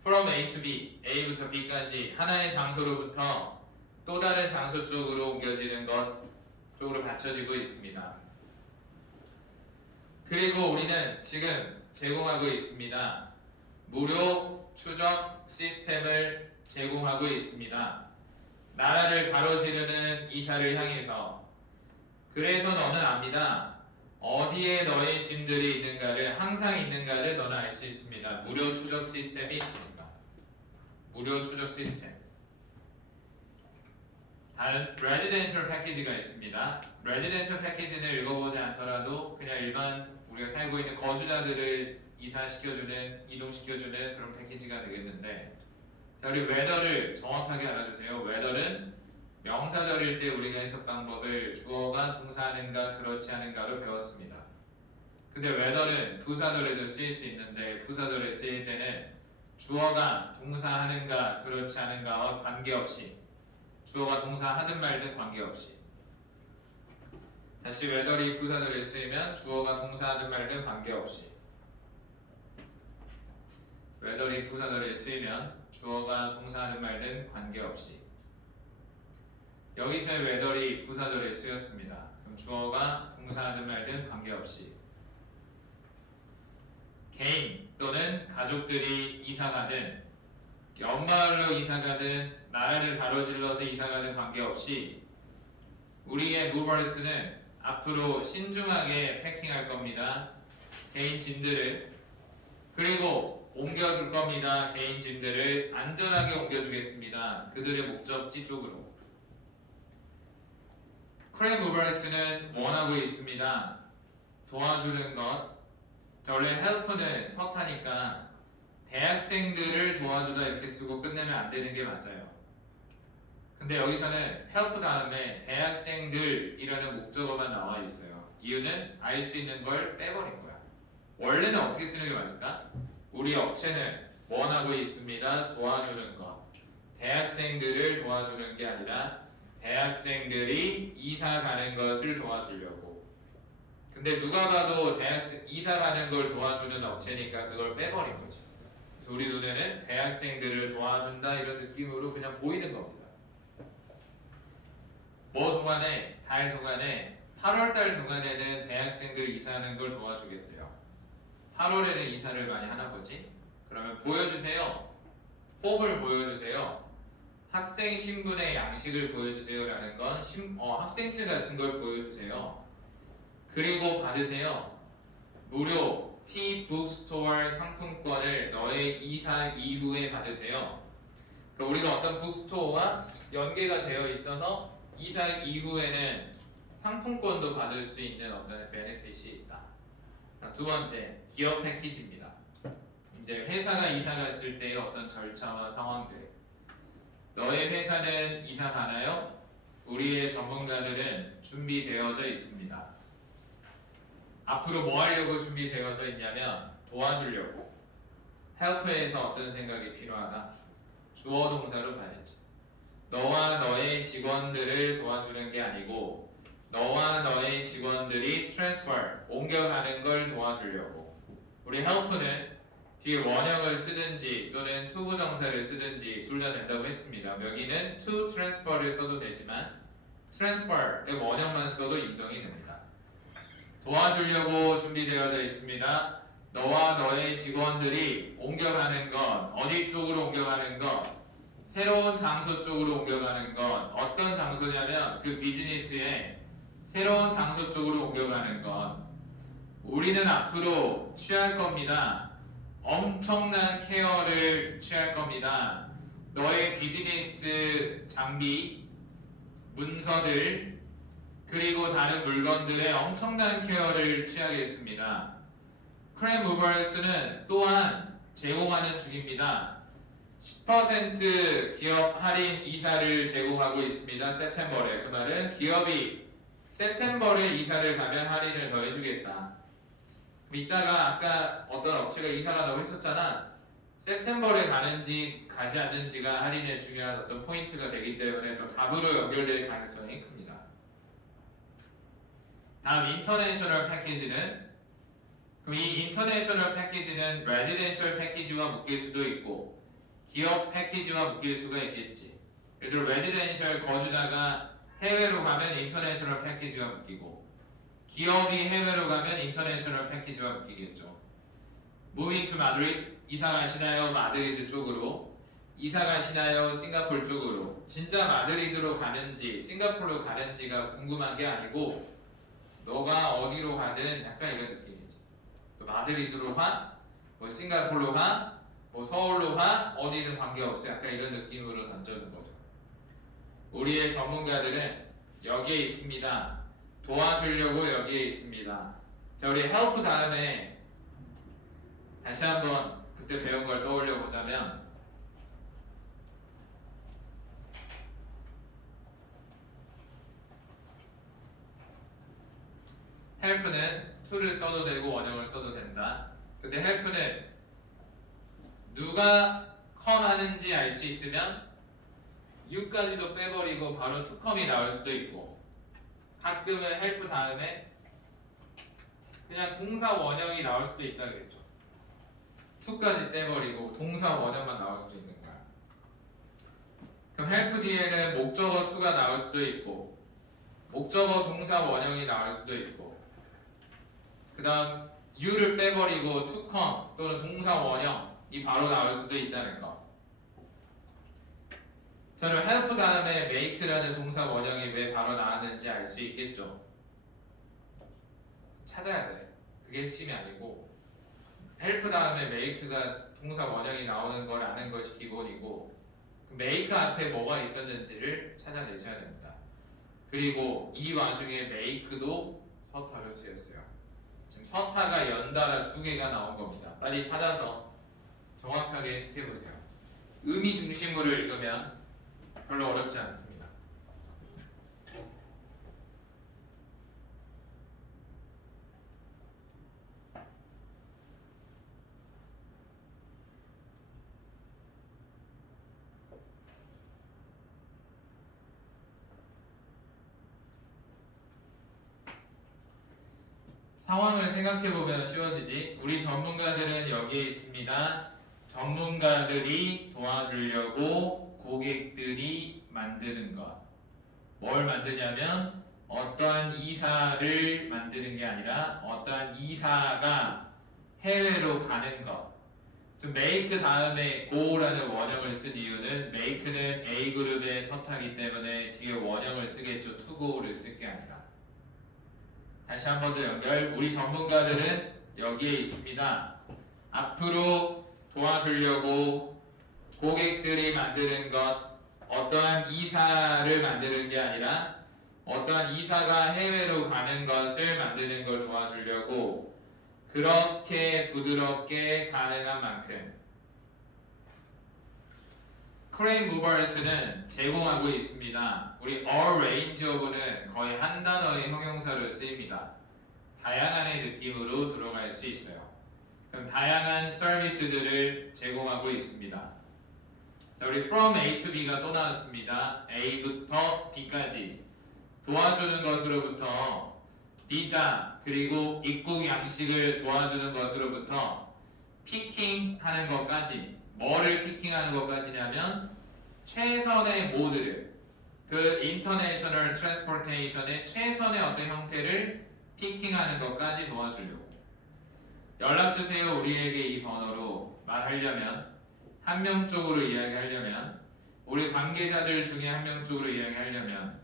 from A to B, A부터 B까지 하나의 장소로부터 또 다른 장소 쪽으로 옮겨지는 것 쪽으로 받쳐지고 있습니다. 그리고 우리는 지금 제공하고 있습니다. 무료 추적 시스템을 제공하고 있습니다. 나라를 가로지르는 이샤를 향해서. 그래서 너는 압니다. 어디에 너의 짐들이 있는가를, 항상 있는가를 너는 알 수 있습니다. 무료 추적 시스템이 있으니까. 무료 추적 시스템. 다른 레지던셜 패키지가 있습니다. 레지던셜 패키지는 읽어보지 않더라도 그냥 일반 우리가 살고 있는 거주자들을 이사시켜주는, 이동시켜주는 그런 패키지가 되겠는데, 자, 우리 웨더를 정확하게 알아주세요. 웨더는 명사절일 때 우리가 해석 방법을 주어가 동사하는가 그렇지 않은가로 배웠습니다. 근데 웨더는 부사절에도 쓰일 수 있는데, 부사절에 쓰일 때는 주어가 동사하는가 그렇지 않은가와 관계없이, 주어가 동사하든 말든 관계없이. 다시 웨더리 부사절에 쓰이면 주어가 동사하든 말든 관계없이. 웨더리 부사절에 쓰이면 주어가 동사하든 말든 관계없이. 여기서의 웨더리 부사절에 쓰였습니다. 그럼 주어가 동사하든 말든 관계없이. 개인 또는 가족들이 이사가든, 옆마을로 이사가든, 나라를 가로질러서 이사가든 관계없이 우리의 무버스는 앞으로 신중하게 패킹할 겁니다. 개인 짐들을. 그리고 옮겨줄 겁니다. 개인 짐들을 안전하게 옮겨주겠습니다. 그들의 목적지 쪽으로. 크랩 무버스는 원하고 있습니다. 도와주는 것. 원래 헬프는 서타니까 대학생들을 도와주다 이렇게 쓰고 끝내면 안 되는 게 맞아요. 근데 여기서는 help 다음에 대학생들이라는 목적어만 나와 있어요. 이유는 알 수 있는 걸 빼버린 거야. 원래는 어떻게 쓰는 게 맞을까? 우리 업체는 원하고 있습니다. 도와주는 것. 대학생들을 도와주는 게 아니라 대학생들이 이사 가는 것을 도와주려고. 근데 누가 봐도 대학생 이사 가는 걸 도와주는 업체니까 그걸 빼버린 거지. 그래서 우리 눈에는 대학생들을 도와준다 이런 느낌으로 그냥 보이는 겁니다. 뭐 동안에, 달 동안에 8월달 동안에는 대학생들 이사하는 걸 도와주겠대요. 8월에는 이사를 많이 하나 보지? 그러면 보여주세요. 폼을 보여주세요. 학생 신분의 양식을 보여주세요 라는 건 학생증 같은 걸 보여주세요. 그리고 받으세요. 무료 T 북스토어 상품권을 너의 이사 이후에 받으세요. 그러니까 우리가 어떤 북스토어와 연계가 되어 있어서 이사 이후에는 상품권도 받을 수 있는 어떤 베네핏이 있다. 두 번째, 기업 패키지입니다. 이제 회사가 이사 갔을 때의 어떤 절차와 상황들. 너의 회사는 이사 가나요? 우리의 전문가들은 준비되어져 있습니다. 앞으로 뭐 하려고 준비되어져 있냐면 도와주려고. 헬프에서 어떤 생각이 필요하다? 주어 동사로 봐야지. 너와 너의 직원들을 도와주는 게 아니고 너와 너의 직원들이 transfer, 옮겨가는 걸 도와주려고. 우리 help는 뒤에 원형을 쓰든지 또는 to 부정사를 쓰든지 둘 다 된다고 했습니다. 여기는 to transfer를 써도 되지만 transfer의 원형만 써도 인정이 됩니다. 도와주려고 준비되어져 있습니다. 너와 너의 직원들이 옮겨가는 것, 어디 쪽으로 옮겨가는 것, 새로운 장소 쪽으로 옮겨가는 것. 어떤 장소냐면 그 비즈니스의 새로운 장소 쪽으로 옮겨가는 것. 우리는 앞으로 취할 겁니다. 엄청난 케어를 취할 겁니다. 너의 비즈니스 장비, 문서들, 그리고 다른 물건들의 엄청난 케어를 취하겠습니다. 크랩 무버스는 또한 제공하는 중입니다. 10% 기업 할인 이사를 제공하고 있습니다. 세프템버에. 그 말은 기업이 세프템버에 이사를 가면 할인을 더 해주겠다. 이따가 아까 어떤 업체가 이사 가라고 했었잖아. 세프템버에 가는지 가지 않는지가 할인의 중요한 어떤 포인트가 되기 때문에 또 답으로 연결될 가능성이 큽니다. 다음 인터내셔널 패키지는, 그럼 이 인터내셔널 패키지는 레지던셜 패키지와 묶일 수도 있고 기업 패키지와 묶일 수가 있겠지. 예를 들어 레지덴셜 거주자가 해외로 가면 인터내셔널 패키지와 묶이고 기업이 해외로 가면 인터내셔널 패키지와 묶이겠죠. Moving to Madrid 이사 가시나요? 마드리드 쪽으로 이사 가시나요? 싱가포르 쪽으로 진짜 마드리드로 가는지 싱가포르로 가는지가 궁금한 게 아니고 너가 어디로 가든 약간 이런 느낌이지. 마드리드로 가? 뭐 싱가포르로 가? 뭐 서울로 가? 어디든 관계없어. 약간 이런 느낌으로 던져준 거죠. 우리의 전문가들은 여기에 있습니다. 도와주려고 여기에 있습니다. 자, 우리 help 다음에 다시 한번 그때 배운 걸 떠올려 보자면 help는 to를 써도 되고 원형을 써도 된다. 근데 help는 누가 come 하는지 알 수 있으면 you까지도 빼버리고 바로 to come이 나올 수도 있고 가끔은 help 다음에 그냥 동사 원형이 나올 수도 있다 그랬죠. to까지 떼버리고 동사 원형만 나올 수도 있는 거야. 그럼 help 뒤에는 목적어 to가 나올 수도 있고 목적어 동사 원형이 나올 수도 있고 그 다음 you를 빼버리고 to come 또는 동사 원형이 바로 나올 수도 있다는 거. 저는 help 다음에 make라는 동사 원형이 왜 바로 나왔는지 알 수 있겠죠. 찾아야 돼. 그게 핵심이 아니고 help 다음에 make가 동사 원형이 나오는 걸 아는 것이 기본이고 make 앞에 뭐가 있었는지를 찾아내셔야 됩니다. 그리고 이 와중에 make도 서타로 쓰였어요. 지금 서타가 연달아 2개가 나온 겁니다. 빨리 찾아서 정확하게 해석해보세요. 의미 중심으로 읽으면 별로 어렵지 않습니다. 상황을 생각해보면 쉬워지지. 우리 전문가들은 여기에 있습니다. 전문가들이 도와주려고 고객들이 만드는 것. 뭘 만드냐면 어떠한 이사를 만드는 게 아니라 어떠한 이사가 해외로 가는 것. 지금 make 다음에 go라는 원형을 쓴 이유는 make는 A그룹의 서타기 때문에 뒤에 원형을 쓰겠죠. to go를 쓸 게 아니라. 다시 한 번 더 연결. 우리 전문가들은 여기에 있습니다. 앞으로 도와주려고 고객들이 만드는 것, 어떠한 이사를 만드는 게 아니라 어떠한 이사가 해외로 가는 것을 만드는 걸 도와주려고 그렇게 부드럽게 가능한 만큼 크레인 무버스는 제공하고 있습니다. 우리 a range of는 거의 한 단어의 형용사로 쓰입니다. 다양한의 느낌으로 들어갈 수 있어요. 그럼 다양한 서비스들을 제공하고 있습니다. 자, 우리 from A to B가 또 나왔습니다. A부터 B까지 도와주는 것으로부터 비자 그리고 입국 양식을 도와주는 것으로부터 피킹하는 것까지 뭐를 피킹하는 것까지냐면 최선의 모드를 그 인터내셔널 트랜스포테이션의 최선의 어떤 형태를 피킹하는 것까지 도와주려고 연락주세요 우리에게 이 번호로 말하려면 한 명 쪽으로 이야기하려면 우리 관계자들 중에 한 명 쪽으로 이야기하려면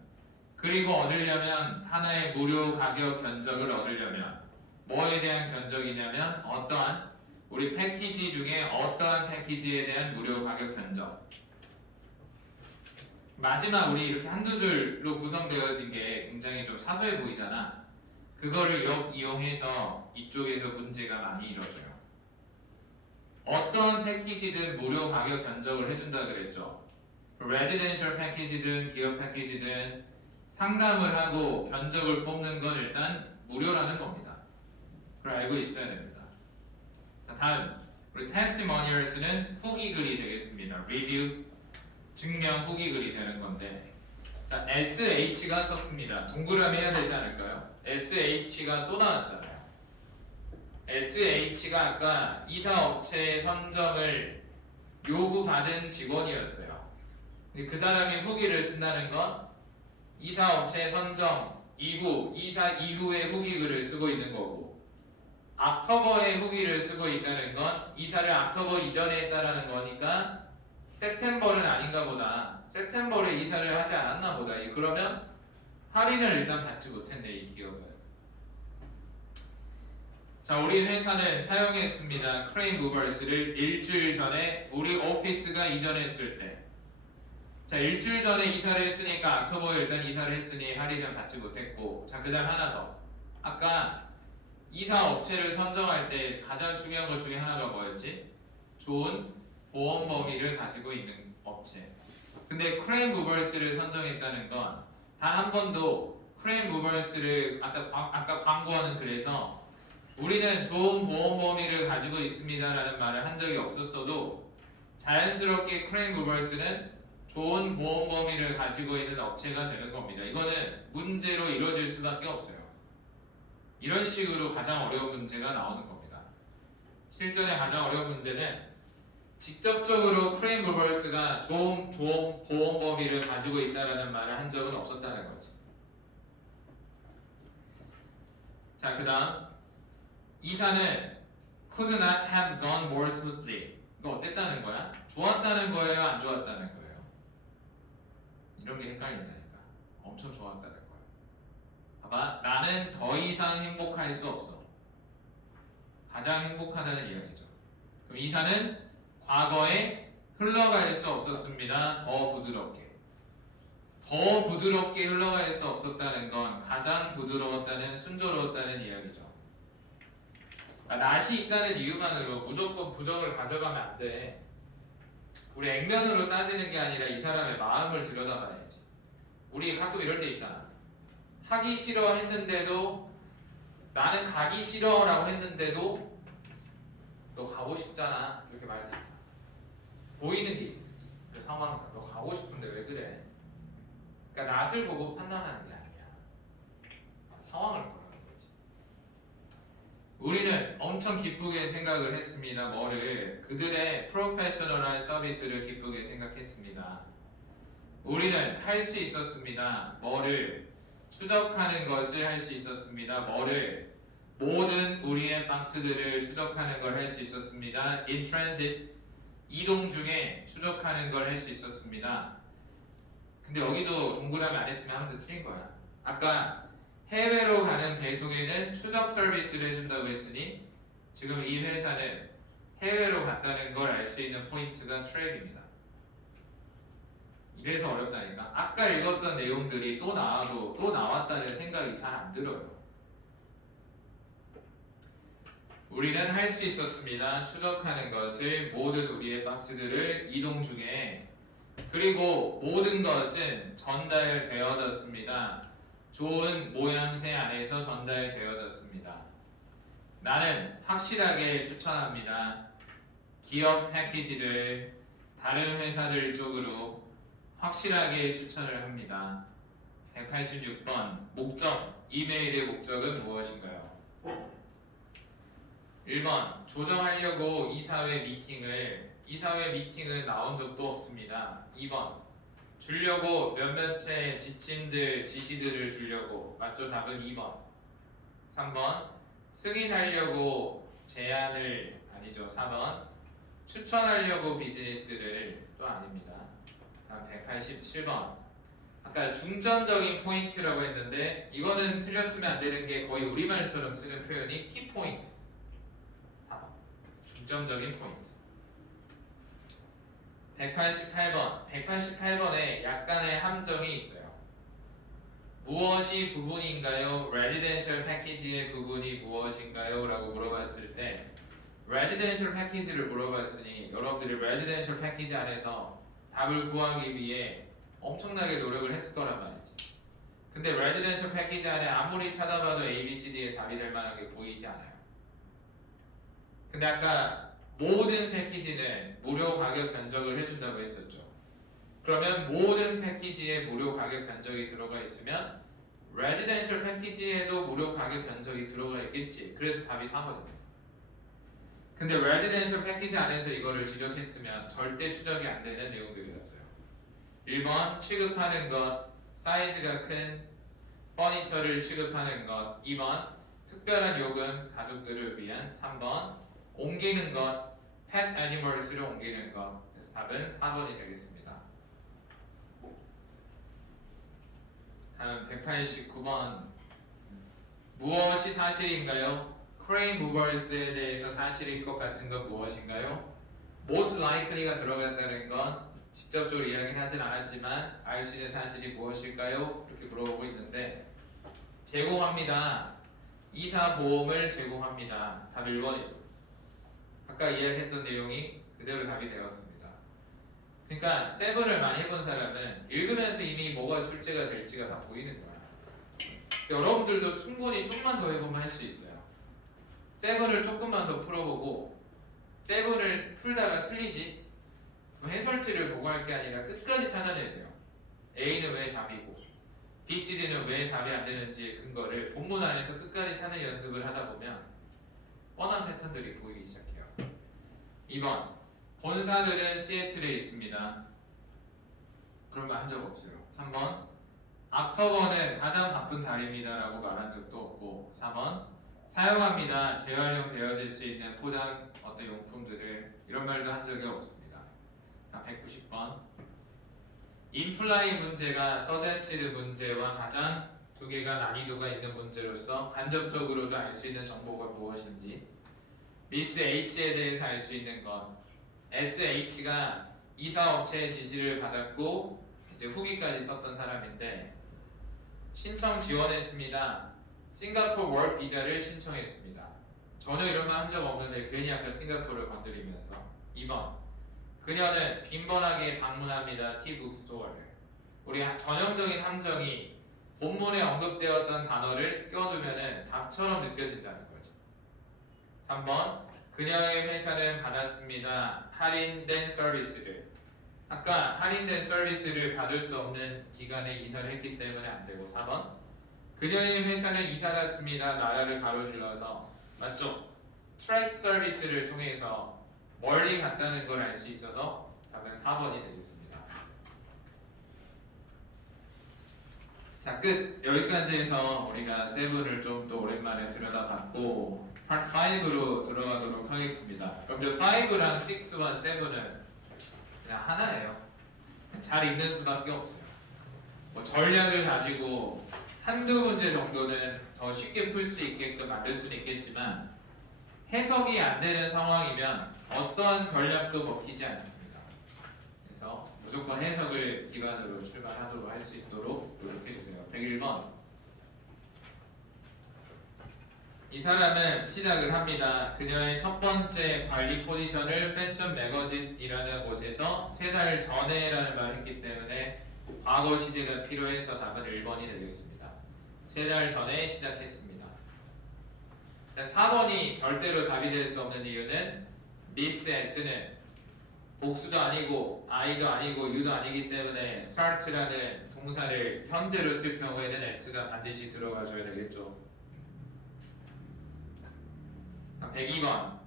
그리고 얻으려면 하나의 무료 가격 견적을 얻으려면 뭐에 대한 견적이냐면 어떠한 우리 패키지 중에 어떠한 패키지에 대한 무료 가격 견적. 마지막 우리 이렇게 한두 줄로 구성되어진 게 굉장히 좀 사소해 보이잖아. 그거를 이용해서 이쪽에서 문제가 많이 일어져요. 어떤 패키지든 무료 가격 견적을 해준다 그랬죠. 레지덴셜 패키지든 기업 패키지든 상담을 하고 견적을 뽑는 건 일단 무료라는 겁니다. 그걸 알고 있어야 됩니다. 자, 다음 우리 testimonials는 후기글이 되겠습니다. review 증명 후기글이 되는 건데 자 SH가 썼습니다. 동그라미 해야 되지 않을까요? SH가 또 나왔잖아요. SH가 아까 이사업체의 선정을 요구받은 직원이었어요. 근데 그 사람이 후기를 쓴다는 건 이사 업체 선정 이후, 이사 이후의 후기 글을 쓰고 있는 거고, 옥토버의 후기를 쓰고 있다는 건 이사를 옥토버 이전에 했다라는 거니까 september는 아닌가 보다. september에 이사를 하지 않았나 보다. 그러면 할인을 일단 받지 못했네, 이 기업은. 자, 우리 회사는 사용했습니다. 크레인 무버스를 일주일 전에 우리 오피스가 이전했을 때. 자, 일주일 전에 이사를 했으니까 옥토버에 일단 이사를 했으니 할인은 받지 못했고, 자, 그 다음 하나 더. 아까 이사 업체를 선정할 때 가장 중요한 것 중에 하나가 뭐였지? 좋은 보험 범위를 가지고 있는 업체. 근데 크레인 무버스를 선정했다는 건 단 한 번도 크레인 무버스를 아까 광고하는 글에서 우리는 좋은 보험 범위를 가지고 있습니다라는 말을 한 적이 없었어도 자연스럽게 크레인 무버스는 좋은 보험 범위를 가지고 있는 업체가 되는 겁니다. 이거는 문제로 이루어질 수밖에 없어요. 이런 식으로 가장 어려운 문제가 나오는 겁니다. 실전에 가장 어려운 문제는 직접적으로 크레인 무버스가 좋은 보험 범위를 가지고 있다라는 말을 한 적은 없었다는 거지. 자, 그 다음 이사는 could not have gone more smoothly. 이거 어땠다는 거야? 좋았다는 거예요? 안 좋았다는 거예요? 이런 게 헷갈린다니까. 엄청 좋았다는 거야. 봐봐, 나는 더 이상 행복할 수 없어. 가장 행복하다는 이야기죠. 그럼 이사는 과거에 흘러갈 수 없었습니다. 더 부드럽게. 더 부드럽게 흘러갈 수 없었다는 건 가장 부드러웠다는, 순조로웠다는 이야기죠. 그러니까 낫이 있다는 이유만으로 무조건 부정을 가져가면 안 돼. 우리 액면으로 따지는 게 아니라 이 사람의 마음을 들여다봐야지. 우리 가끔 이럴 때 있잖아. 하기 싫어 했는데도, 나는 가기 싫어 라고 했는데도 너 가고 싶잖아 이렇게 말할 때 있다. 보이는 게 있어. 그 상황상 너 가고 싶은데 왜 그래? 그러니까 낫을 보고 판단하는 게 아니야. 상황을 보는 거지. 우리는 엄청 기쁘게 생각을 했습니다. 뭐를? 그들의 프로페셔널한 서비스를 기쁘게 생각했습니다. 우리는 할 수 있었습니다. 뭐를? 추적하는 것을 할 수 있었습니다. 뭐를? 모든 우리의 박스들을 추적하는 걸 할 수 있었습니다. In transit, 이동 중에 추적하는 걸 할 수 있었습니다. 근데 여기도 동그라미 안 했으면 하면서 틀린 거야. 아까 해외로 가는 배송에는 추적 서비스를 해준다고 했으니 지금 이 회사는 해외로 갔다는 걸 알 수 있는 포인트가 트랙입니다. 이래서 어렵다니까. 아까 읽었던 내용들이 또 나와도 또 나왔다는 생각이 잘 안 들어요. 우리는 할 수 있었습니다. 추적하는 것을, 모든 우리의 박스들을 이동 중에. 그리고 모든 것은 전달되어졌습니다. 좋은 모양새 안에서 전달되어졌습니다. 나는 확실하게 추천합니다. 기업 패키지를 다른 회사들 쪽으로 확실하게 추천을 합니다. 186번 목적, 이메일의 목적은 무엇인가요? 1번 조정하려고 이사회 미팅은 나온 적도 없습니다. 2번 주려고 몇몇의 지시들을 주려고. 맞죠? 답은 2번. 3번 승인하려고 제안을, 아니죠. 4번 추천하려고 비즈니스를, 또 아닙니다. 다음 187번. 아까 중점적인 포인트라고 했는데 이거는 틀렸으면 안 되는 게 거의 우리말처럼 쓰는 표현이 키포인트. 4번 중점적인 포인트. 188번. 188번에 약간의 함정이 있어요. 무엇이 부분인가요? 레지던셜 패키지의 부분이 무엇인가요? 라고 물어봤을 때 레지던셜 패키지를 물어봤으니 여러분들이 레지던셜 패키지 안에서 답을 구하기 위해 엄청나게 노력을 했을 거란 말이지. 근데 레지던셜 패키지 안에 아무리 찾아봐도 A, B, C, D의 답이 될 만한 게 보이지 않아요. 근데 아까 모든 패키지는 무료 가격 견적을 해준다고 했었죠. 그러면 모든 패키지에 무료 가격 견적이 들어가 있으면 레지던셜 패키지에도 무료 가격 견적이 들어가 있겠지. 그래서 답이 4번입니다. 근데 레지던셜 패키지 안에서 이거를 지적했으면 절대 추적이 안 되는 내용들이었어요. 1번 취급하는 것, 사이즈가 큰 퍼니처를 취급하는 것. 2번 특별한 요금, 가족들을 위한. 3번 옮기는 것, pet animals를 옮기는 것. 그래서 답은 4번이 되겠습니다. 다음 189번. 무엇이 사실인가요? crane movers에 대해서 사실일 것 같은 건 무엇인가요? most likely가 들어갔다는 건 직접적으로 이야기는 하진 않았지만 알 수 있는 사실이 무엇일까요? 이렇게 물어보고 있는데 제공합니다. 이사보험을 제공합니다. 답 1번이죠. 아까 이야기했던 내용이 그대로 답이 되었습니다. 그러니까 세븐을 많이 해본 사람은 읽으면서 이미 뭐가 출제가 될지가 다 보이는 거야. 여러분들도 충분히 좀만 더 해보면 할 수 있어요. 세븐을 조금만 더 풀어보고 세븐을 풀다가 틀리지? 그럼 해설지를 보고 할 게 아니라 끝까지 찾아내세요. A는 왜 답이고 B, C, D는 왜 답이 안 되는지의 근거를 본문 안에서 끝까지 찾는 연습을 하다 보면 뻔한 패턴들이 보이기 시작해요. 2번 본사들은 시애틀에 있습니다. 그런 말 한 적 없어요. 3번 악터버는 가장 바쁜 달입니다 라고 말한 적도 없고 4번 사용합니다. 재활용 되어질 수 있는 포장 어떤 용품들을 이런 말도 한 적이 없습니다. 190번 인플라이 문제가 서제스티드 문제와 가장 두 개가 난이도가 있는 문제로서 간접적으로도 알 수 있는 정보가 무엇인지 미스 H에 대해서 알 수 있는 것 SH가 이사업체의 지시를 받았고 이제 후기까지 썼던 사람인데 신청 지원했습니다. 싱가포르 월 비자를 신청했습니다. 전혀 이런 말 한 적 없는데 괜히 아까 싱가포르를 건드리면서 2번 그녀는 빈번하게 방문합니다. 티북스토어를. 우리 전형적인 함정이 본문에 언급되었던 단어를 껴두면은 답처럼 느껴진다는 거죠. 3번 그녀의 회사는 받았습니다. 할인된 서비스를. 아까 할인된 서비스를 받을 수 없는 기간에 이사를 했기 때문에 안 되고 4번 그녀의 회사는 이사 갔습니다. 나라를 가로질러서 맞죠? 트랙 서비스를 통해서 멀리 갔다는 걸 알 수 있어서 답은 4번이 되겠습니다. 자, 끝! 여기까지 해서 우리가 7을 좀 더 오랜만에 들여다봤고 파트 5로 들어가도록 하겠습니다. 여러분들 5랑 6와 7은 그냥 하나예요. 잘 읽는 수밖에 없어요. 뭐 전략을 가지고 한두 문제 정도는 더 쉽게 풀 수 있게끔 만들 수는 있겠지만 해석이 안 되는 상황이면 어떠한 전략도 먹히지 않습니다. 그래서 무조건 해석을 기반으로 출발하도록 할 수 있도록 노력해주세요. 101번 이 사람은 시작을 합니다. 그녀의 첫 번째 관리 포지션을 패션 매거진이라는 곳에서 3달 전에라는 말을 했기 때문에 과거 시제가 필요해서 답은 1번이 되겠습니다. 3달 전에 시작했습니다. 4번이 절대로 답이 될 수 없는 이유는 미스 S는 복수도 아니고 I도 아니고 U도 아니기 때문에 start라는 동사를 현재로 쓸 경우에는 S가 반드시 들어가줘야 되겠죠. 102번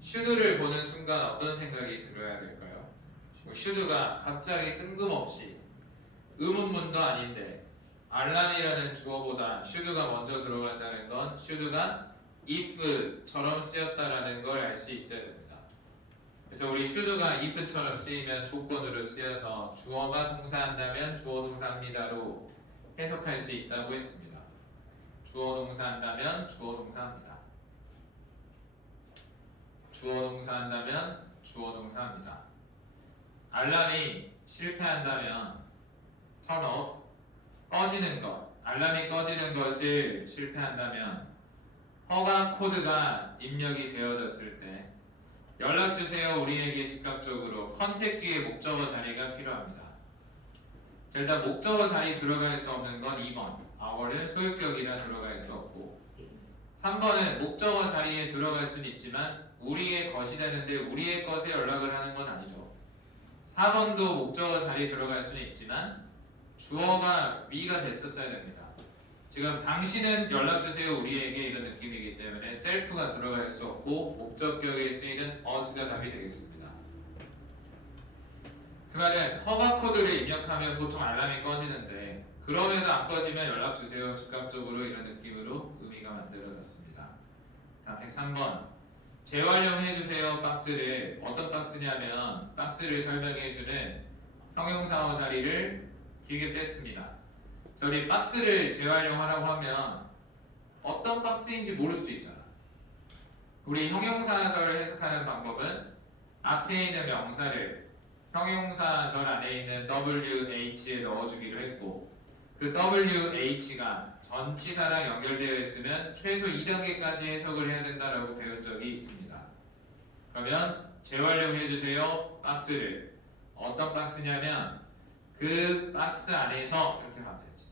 슈드를 보는 순간 어떤 생각이 들어야 될까요? 슈드가 갑자기 뜬금없이 의문문도 아닌데 알란이라는 주어보다 슈드가 먼저 들어간다는 건 슈드가 if처럼 쓰였다라는 걸 알 수 있어야 됩니다. 그래서 우리 슈드가 if처럼 쓰이면 조건으로 쓰여서 주어가 동사한다면 주어 동사합니다로 해석할 수 있다고 했습니다. 주어 동사한다면 주어 동사합니다. 주어 동사한다면 주어 동사합니다. 알람이 실패한다면 turn off 꺼지는 것 알람이 꺼지는 것을 실패한다면 허가 코드가 입력이 되어졌을 때 연락주세요 우리에게 즉각적으로 컨택 뒤에 목적어 자리가 필요합니다. 자, 일단 목적어 자리 들어갈 수 없는 건 2번 our는 소유격이라 들어갈 수 없고 3번은 목적어 자리에 들어갈 수는 있지만 우리의 것이 되는데 우리의 것에 연락을 하는 건 아니죠. 4번도 목적어 자리에 들어갈 수는 있지만 주어가 we가 됐었어야 됩니다. 지금 당신은 연락주세요 우리에게 이런 느낌이기 때문에 셀프가 들어갈 수 없고 목적격에 쓰이는 us가 답이 되겠습니다. 그 말은 허가 코드를 입력하면 보통 알람이 꺼지는데 그럼에도 안 꺼지면 연락주세요 즉각적으로 이런 느낌으로 의미가 만들어졌습니다. 다음 103번 재활용해주세요 박스를 어떤 박스냐면 박스를 설명해주는 형용사어 자리를 길게 뺐습니다. 자, 우리 박스를 재활용하라고 하면 어떤 박스인지 모를 수도 있잖아. 우리 형용사절을 해석하는 방법은 앞에 있는 명사를 형용사절 안에 있는 WH에 넣어주기로 했고 그 WH가 전치사랑 연결되어 있으면 최소 2단계까지 해석을 해야 된다라고 배운 적이 있습니다. 그러면 재활용해주세요 박스를 어떤 박스냐면 그 박스 안에서 이렇게 가면 되지.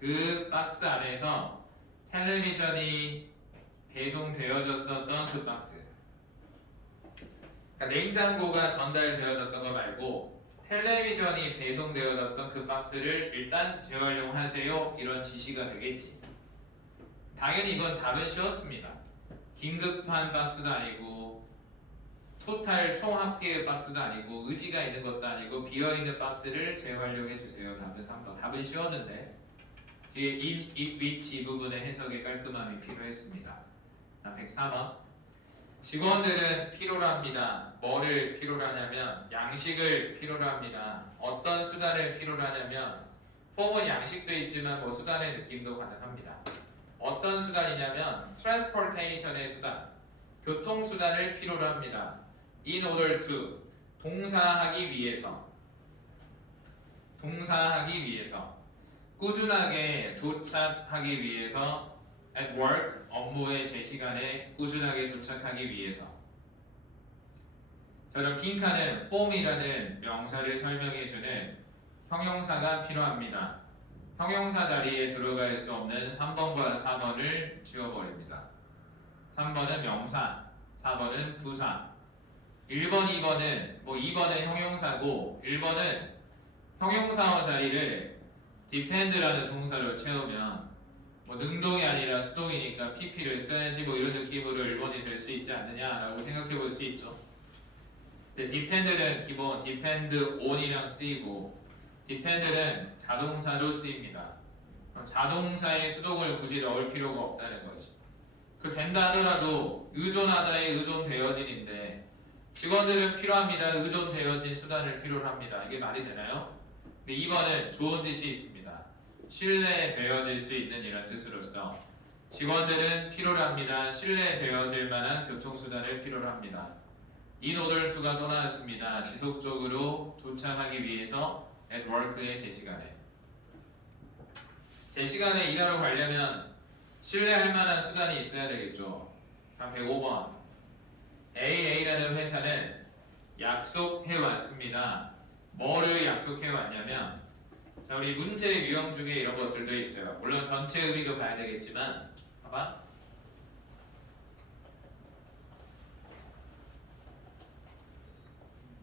그 박스 안에서 텔레비전이 배송되어졌었던 그 박스. 그러니까 냉장고가 전달되어졌던 거 말고 텔레비전이 배송되어졌던 그 박스를 일단 재활용하세요. 이런 지시가 되겠지. 당연히 이건 답은 쉬웠습니다. 긴급한 박스도 아니고 토탈 총합계의 박스도 아니고 의지가 있는 것도 아니고 비어있는 박스를 재활용해주세요. 답은 3번. 답은 쉬웠는데 뒤에 in, which 이 부분의 해석에 깔끔함이 필요했습니다. 다음 104번 직원들은 필요로 합니다. 뭐를 필요로 하냐면 양식을 필요로 합니다. 어떤 수단을 필요로 하냐면 폼은 양식도 있지만 뭐 수단의 느낌도 가능합니다. 어떤 수단이냐면 transportation의 수단, 교통수단을 필요로 합니다. in order to, 동사하기 위해서 꾸준하게 도착하기 위해서 at work, 업무의 제 시간에 꾸준하게 도착하기 위해서. 자, 그럼 빈칸은 form이라는 명사를 설명해주는 형용사가 필요합니다. 형용사 자리에 들어갈 수 없는 3번과 4번을 지워버립니다. 3번은 명사, 4번은 부사. 1번, 2번은 2번은 형용사고 1번은 형용사어 자리를 depend라는 동사로 채우면 능동이 아니라 수동이니까 pp를 써야지 이런 느낌으로 1번이 될 수 있지 않느냐라고 생각해 볼 수 있죠. 근데 depend는 기본 depend on이랑 쓰이고 depend는 자동사로 쓰입니다. 자동사의 수동을 굳이 넣을 필요가 없다는 거지. 그 된다 하더라도 의존하다의 의존되어진인데 직원들은 필요합니다. 의존되어진 수단을 필요로 합니다. 이게 말이 되나요? 근데 2번은 좋은 뜻이 있습니다. 신뢰되어질 수 있는 이런 뜻으로서 직원들은 필요로 합니다. 신뢰되어질 만한 교통수단을 필요로 합니다. in order to가 또 나왔습니다. 지속적으로 도착하기 위해서 at work의 제 시간에 일하러 가려면 신뢰할 만한 수단이 있어야 되겠죠. 다음 105번 AA라는 회사는 약속해 왔습니다. 뭐를 약속해 왔냐면 자, 우리 문제의 유형 중에 이런 것들도 있어요. 물론 전체 의미도 봐야 되겠지만 봐봐.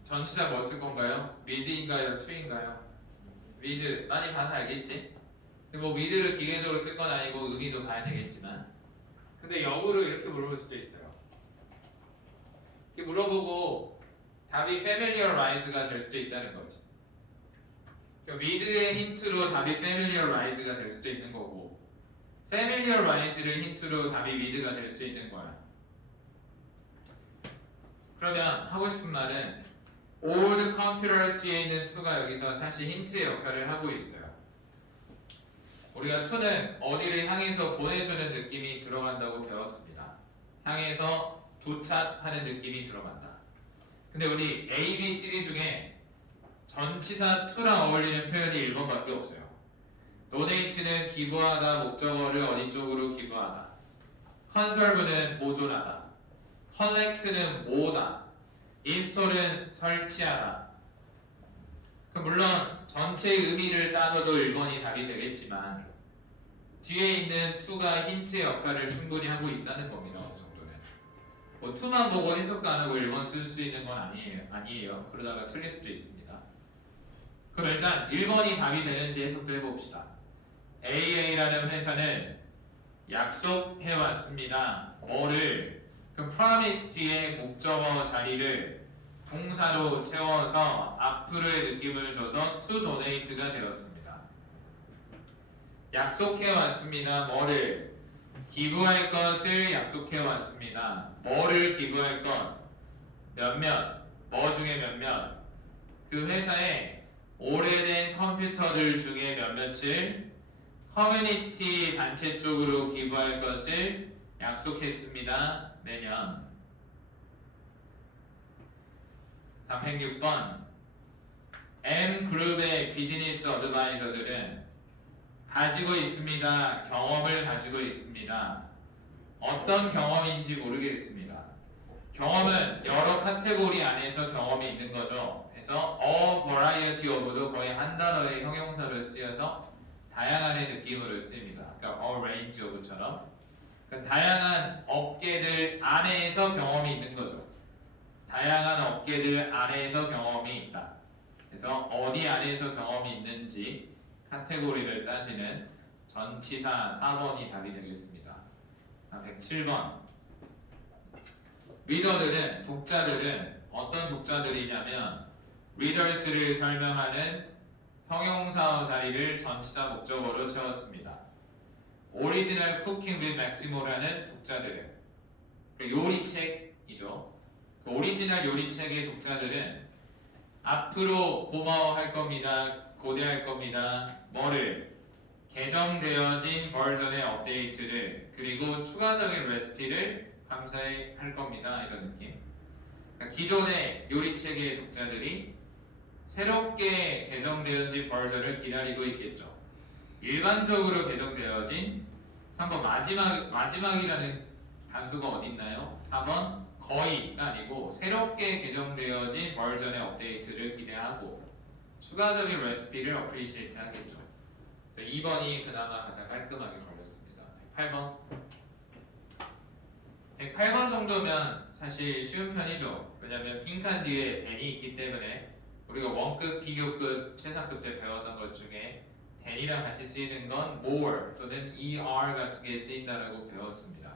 전치사 뭐 쓸 건가요? mid인가요? to인가요? mid 많이 봐서 알겠지? mid를 기계적으로 쓸 건 아니고 의미도 봐야 되겠지만 근데 역으로 이렇게 물어볼 수도 있어요. 이렇게 물어보고 답이 familiarize가 될 수도 있다는 거지. mid의 힌트로 답이 familiarize가 될 수도 있는 거고 familiarize를 힌트로 답이 mid가 될 수도 있는 거야. 그러면 하고 싶은 말은 old computers 뒤에 있는 to가 여기서 사실 힌트의 역할을 하고 있어요. 우리가 to는 어디를 향해서 보내주는 느낌이 들어간다고 배웠습니다. 향해서 도착하는 느낌이 들어간다. 근데 우리 A, B, C, D 중에 전치사 to랑 어울리는 표현이 1번밖에 없어요. donate는 기부하다, 목적어를 어디 쪽으로 기부하다. conserve는 보존하다. collect는 모으다. install은 설치하다. 물론 전체의 의미를 따져도 1번이 답이 되겠지만 뒤에 있는 to가 힌트의 역할을 충분히 하고 있다는 겁니다. 어느 정도는. to만 보고 해석도 안 하고 1번 쓸 수 있는 건 아니에요. 그러다가 틀릴 수도 있습니다. 그럼 일단 1번이 답이 되는지 해석도 해봅시다. AA라는 회사는 약속해 왔습니다. 뭐를? 그 promise 뒤에 목적어 자리를 동사로 채워서 앞으로의 느낌을 줘서 to donate가 되었습니다. 약속해 왔습니다. 뭐를? 기부할 것을 약속해 왔습니다. 뭐를 기부할 것? 몇몇, 뭐 중에 몇몇? 그 회사에 오래된 컴퓨터들 중에 몇몇을 커뮤니티 단체 쪽으로 기부할 것을 약속했습니다. 매년. 다음 106번. M그룹의 비즈니스 어드바이저들은 가지고 있습니다. 경험을 가지고 있습니다. 어떤 경험인지 모르겠습니다. 경험은 여러 카테고리 안에서 경험이 있는 거죠. 그래서 a variety of도 거의 한 단어의 형용사를 쓰여서 다양한의 느낌으로 쓰입니다. 그러니까 a range of처럼 그러니까 다양한 업계들 안에서 경험이 있는 거죠. 다양한 업계들 안에서 경험이 있다. 그래서 어디 안에서 경험이 있는지 카테고리를 따지는 전치사 4번이 답이 되겠습니다. 107번. 리더들은, 독자들은 어떤 독자들이냐면 readers를 설명하는 형용사어 자리를 전치사 목적어로 채웠습니다. 오리지널 쿠킹 윗 맥시모라는 독자들은 요리책이죠. 그 오리지널 요리책의 독자들은 앞으로 고마워할 겁니다. 고대할 겁니다. 뭐를? 개정되어진 버전의 업데이트를 그리고 추가적인 레시피를 감사해 할 겁니다. 이런 느낌. 그러니까 기존의 요리체계의 독자들이 새롭게 개정되어진 버전을 기다리고 있겠죠. 일반적으로 개정되어진 3번 마지막이라는 단수가 어디 있나요? 4번 거의가 아니고 새롭게 개정되어진 버전의 업데이트를 기대하고 추가적인 레시피를 어프리시에이트 하겠죠. 그래서 2번이 그나마 가장 깔끔하게 걸렸습니다. 108번. 108번 정도면 사실 쉬운 편이죠. 왜냐면 빈칸 뒤에 than이 있기 때문에 우리가 원급, 비교급, 최상급 때 배웠던 것 중에 than이랑 같이 쓰이는 건 more 또는 er 같은 게 쓰인다라고 배웠습니다.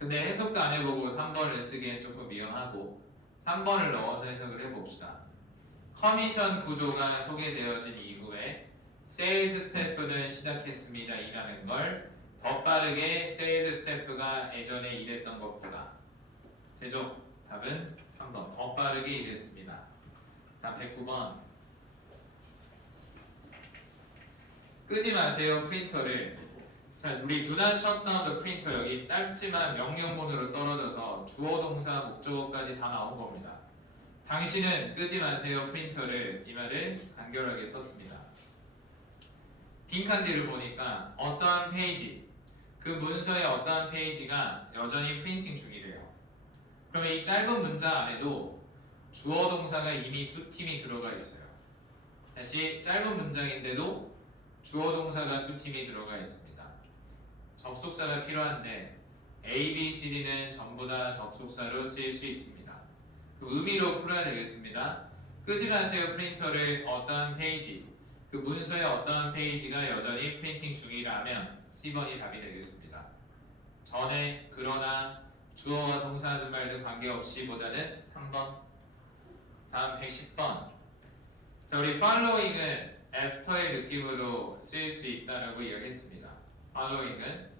근데 해석도 안 해보고 3번을 쓰기엔 조금 위험하고 3번을 넣어서 해석을 해봅시다. 커미션 구조가 소개되어진 이후에 세일즈 스태프는 시작했습니다. 일하는 걸 더 빠르게 세일즈 스태프가 예전에 일했던 것보다 되죠? 답은 3번 더 빠르게 일했습니다. 다음 109번 끄지 마세요 프린터를. 자, 우리 do not shut down the printer 여기 짧지만 명령문으로 떨어져서 주어 동사 목적어까지 다 나온 겁니다. 당신은 끄지 마세요 프린터를 이 말을 간결하게 썼습니다. 빈칸 뒤를 보니까 어떠한 페이지 그 문서의 어떠한 페이지가 여전히 프린팅 중이래요. 그러면 이 짧은 문장 안에도 주어 동사가 이미 두 팀이 들어가 있어요. 다시 짧은 문장인데도 주어 동사가 두 팀이 들어가 있습니다. 접속사가 필요한데 A, B, C, D는 전부 다 접속사로 쓰일 수 있습니다. 그 의미로 풀어야 되겠습니다. 끄지 마세요 프린터를 어떠한 페이지 그 문서의 어떠한 페이지가 여전히 프린팅 중이라면 C번이 답이 되겠습니다. 전에 그러나 주어와 동사든 말든 관계없이 보다는 3번. 다음 110번. 자, 우리 following은 after의 느낌으로 쓰일 수 있다라고 이야기했습니다. following은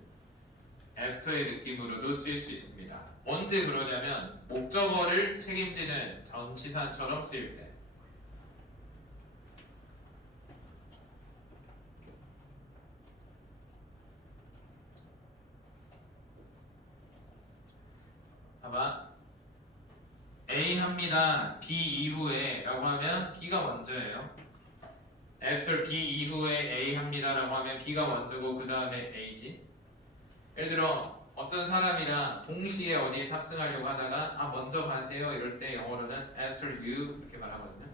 after의 느낌으로도 쓰일 수 있습니다. 언제 그러냐면 목적어를 책임지는 전치사처럼 쓰일 때. 봐봐. A 합니다. B 이후에 라고 하면 B가 먼저예요. After B 이후에 A 합니다 라고 하면 B가 먼저고 그 다음에 A지. 예를 들어 어떤 사람이랑 동시에 어디에 탑승하려고 하다가 먼저 가세요 이럴 때 영어로는 after you 이렇게 말하거든요.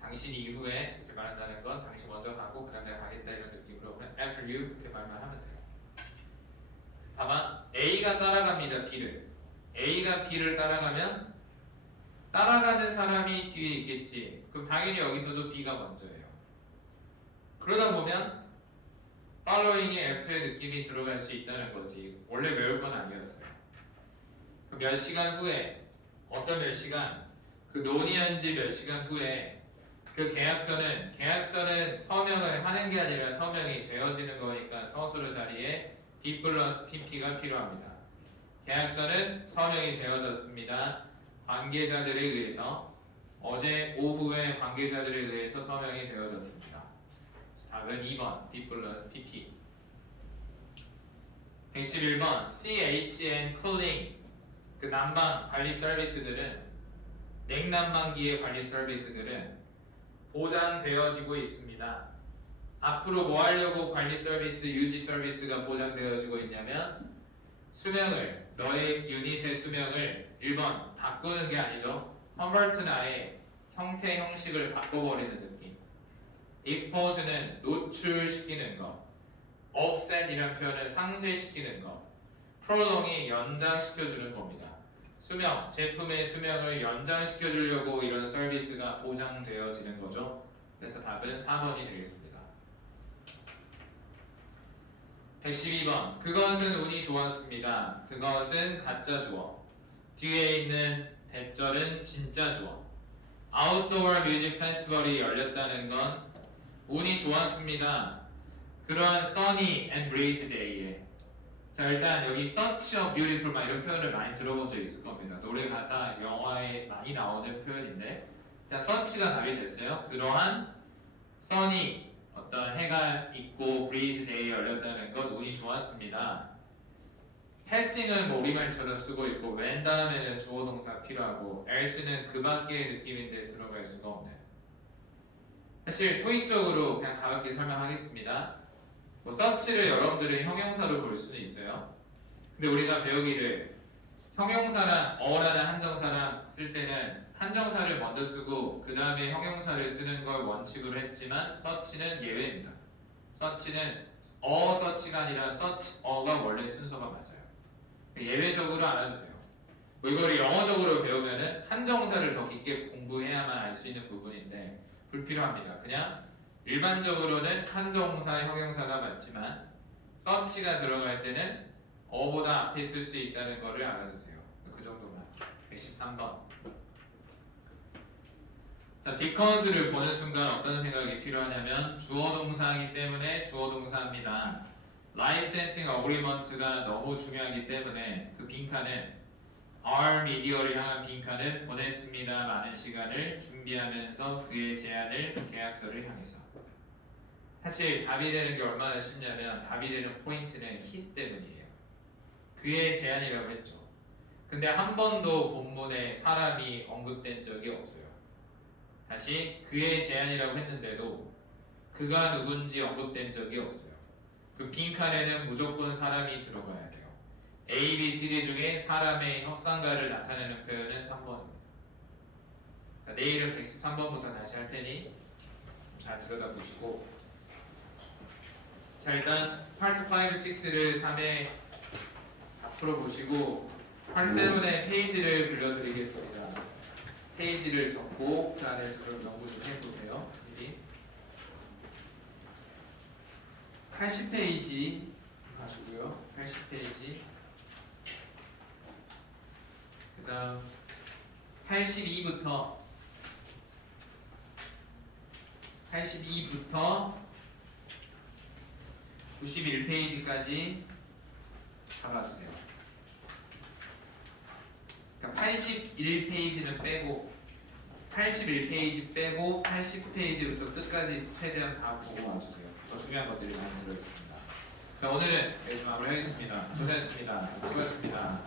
당신 이후에 이렇게 말한다는 건 당신 먼저 가고 그 다음에 가겠다 이런 느낌으로 그냥 after you 이렇게 말만 하면 돼요. 다만 A가 따라갑니다. B를. A가 B를 따라가면 따라가는 사람이 뒤에 있겠지. 그럼 당연히 여기서도 B가 먼저예요. 그러다 보면 following의 after의 느낌이 들어갈 수 있다는 거지. 원래 외울 건 아니었어요. 그 몇 시간 후에 어떤 몇 시간 그 논의한 지 몇 시간 후에 그 계약서는 서명을 하는 게 아니라 서명이 되어지는 거니까 서술어 자리에 B 플러스 PP가 필요합니다. 계약서는 서명이 되어졌습니다. 관계자들에 의해서 어제 오후에 관계자들에 의해서 서명이 되어졌습니다. 답은 2번 B 플러스 PP. 111번 CHN 쿨링 그 난방 관리 서비스들은 냉난방기의 관리 서비스들은 보장되어지고 있습니다. 앞으로 뭐 하려고 관리 서비스, 유지 서비스가 보장되어지고 있냐면 수명을 너의 유닛의 수명을 1번 바꾸는 게 아니죠. 컨버트는 아예 형태 형식을 바꿔버리는 느낌. expose는 노출시키는 것. offset이라는 표현을 상쇄시키는 것. prolong이 연장시켜주는 겁니다. 수명, 제품의 수명을 연장시켜주려고 이런 서비스가 보장되어지는 거죠. 그래서 답은 4번이 되겠습니다. 112번 그것은 운이 좋았습니다. 그것은 가짜 주어. 뒤에 있는 대절은 진짜 주어. 아웃도어 뮤직 페스티벌이 열렸다는 건 운이 좋았습니다. 그러한 sunny and breezy day에 자 일단 여기 such a beautiful 막 이런 표현을 많이 들어본 적 있을 겁니다. 노래 가사, 영화에 많이 나오는 표현인데 일단 such가 답이 됐어요. 그러한 sunny 어떤 해가 있고 breezy day에 열렸다는 건 운이 좋았습니다. passing은 뭐 우리말처럼 쓰고 있고 when 다음에는 주어 동사 필요하고 else는 그 밖의 느낌인데 들어갈 수가 없네요. 사실 토익적으로 그냥 가볍게 설명하겠습니다. 뭐 such를 여러분들은 형용사로 볼 수는 있어요. 근데 우리가 배우기를 형용사랑 어라는 한정사랑 쓸 때는 한정사를 먼저 쓰고 그 다음에 형용사를 쓰는 걸 원칙으로 했지만 such는 예외입니다. such는 such가 아니라 such a가 원래 순서가 맞아요. 예외적으로 알아주세요. 뭐 이거를 영어적으로 배우면은 한정사를 더 깊게 공부해야만 알 수 있는 부분인데 불필요합니다. 그냥 일반적으로는 한정사, 형용사가 맞지만 such가 들어갈 때는 어보다 앞에 쓸 수 있다는 거를 알아주세요. 그 정도만. 113번. 자, because를 보는 순간 어떤 생각이 필요하냐면 주어 동사이기 때문에 주어 동사입니다. 라이센싱 어그리먼트가 너무 중요하기 때문에 그 빈칸은 R 미디어를 향한 빈칸을 보냈습니다. 많은 시간을 준비하면서 그의 제안을 계약서를 향해서. 사실 답이 되는 게 얼마나 쉽냐면 답이 되는 포인트는 his 때문이에요. 그의 제안이라고 했죠. 근데 한 번도 본문에 사람이 언급된 적이 없어요. 다시 그의 제안이라고 했는데도 그가 누군지 언급된 적이 없어요. 그 빈칸에는 무조건 사람이 들어가야 돼요. A, B, C, D 중에 사람의 협상가를 나타내는 표현은 3번입니다. 자, 내일은 113번부터 다시 할 테니 잘 들여다보시고 자 일단 파트 5, 6를 3에 다 풀어보시고 파트 7의 페이지를 빌려드리겠습니다. 페이지를 적고 그 안에서 좀 연구 좀 해보세요. 미리 80페이지 가시고요. 80페이지 그 다음 82부터 91페이지까지 잡아주세요. 그러니까 81페이지는 빼고 81페이지 빼고 80페이지부터 끝까지 최대한 다 보고 와주세요. 더 중요한 것들이 많이 들어있습니다. 자 오늘은 여기서 마무리하겠습니다. 고생했습니다. 수고하셨습니다.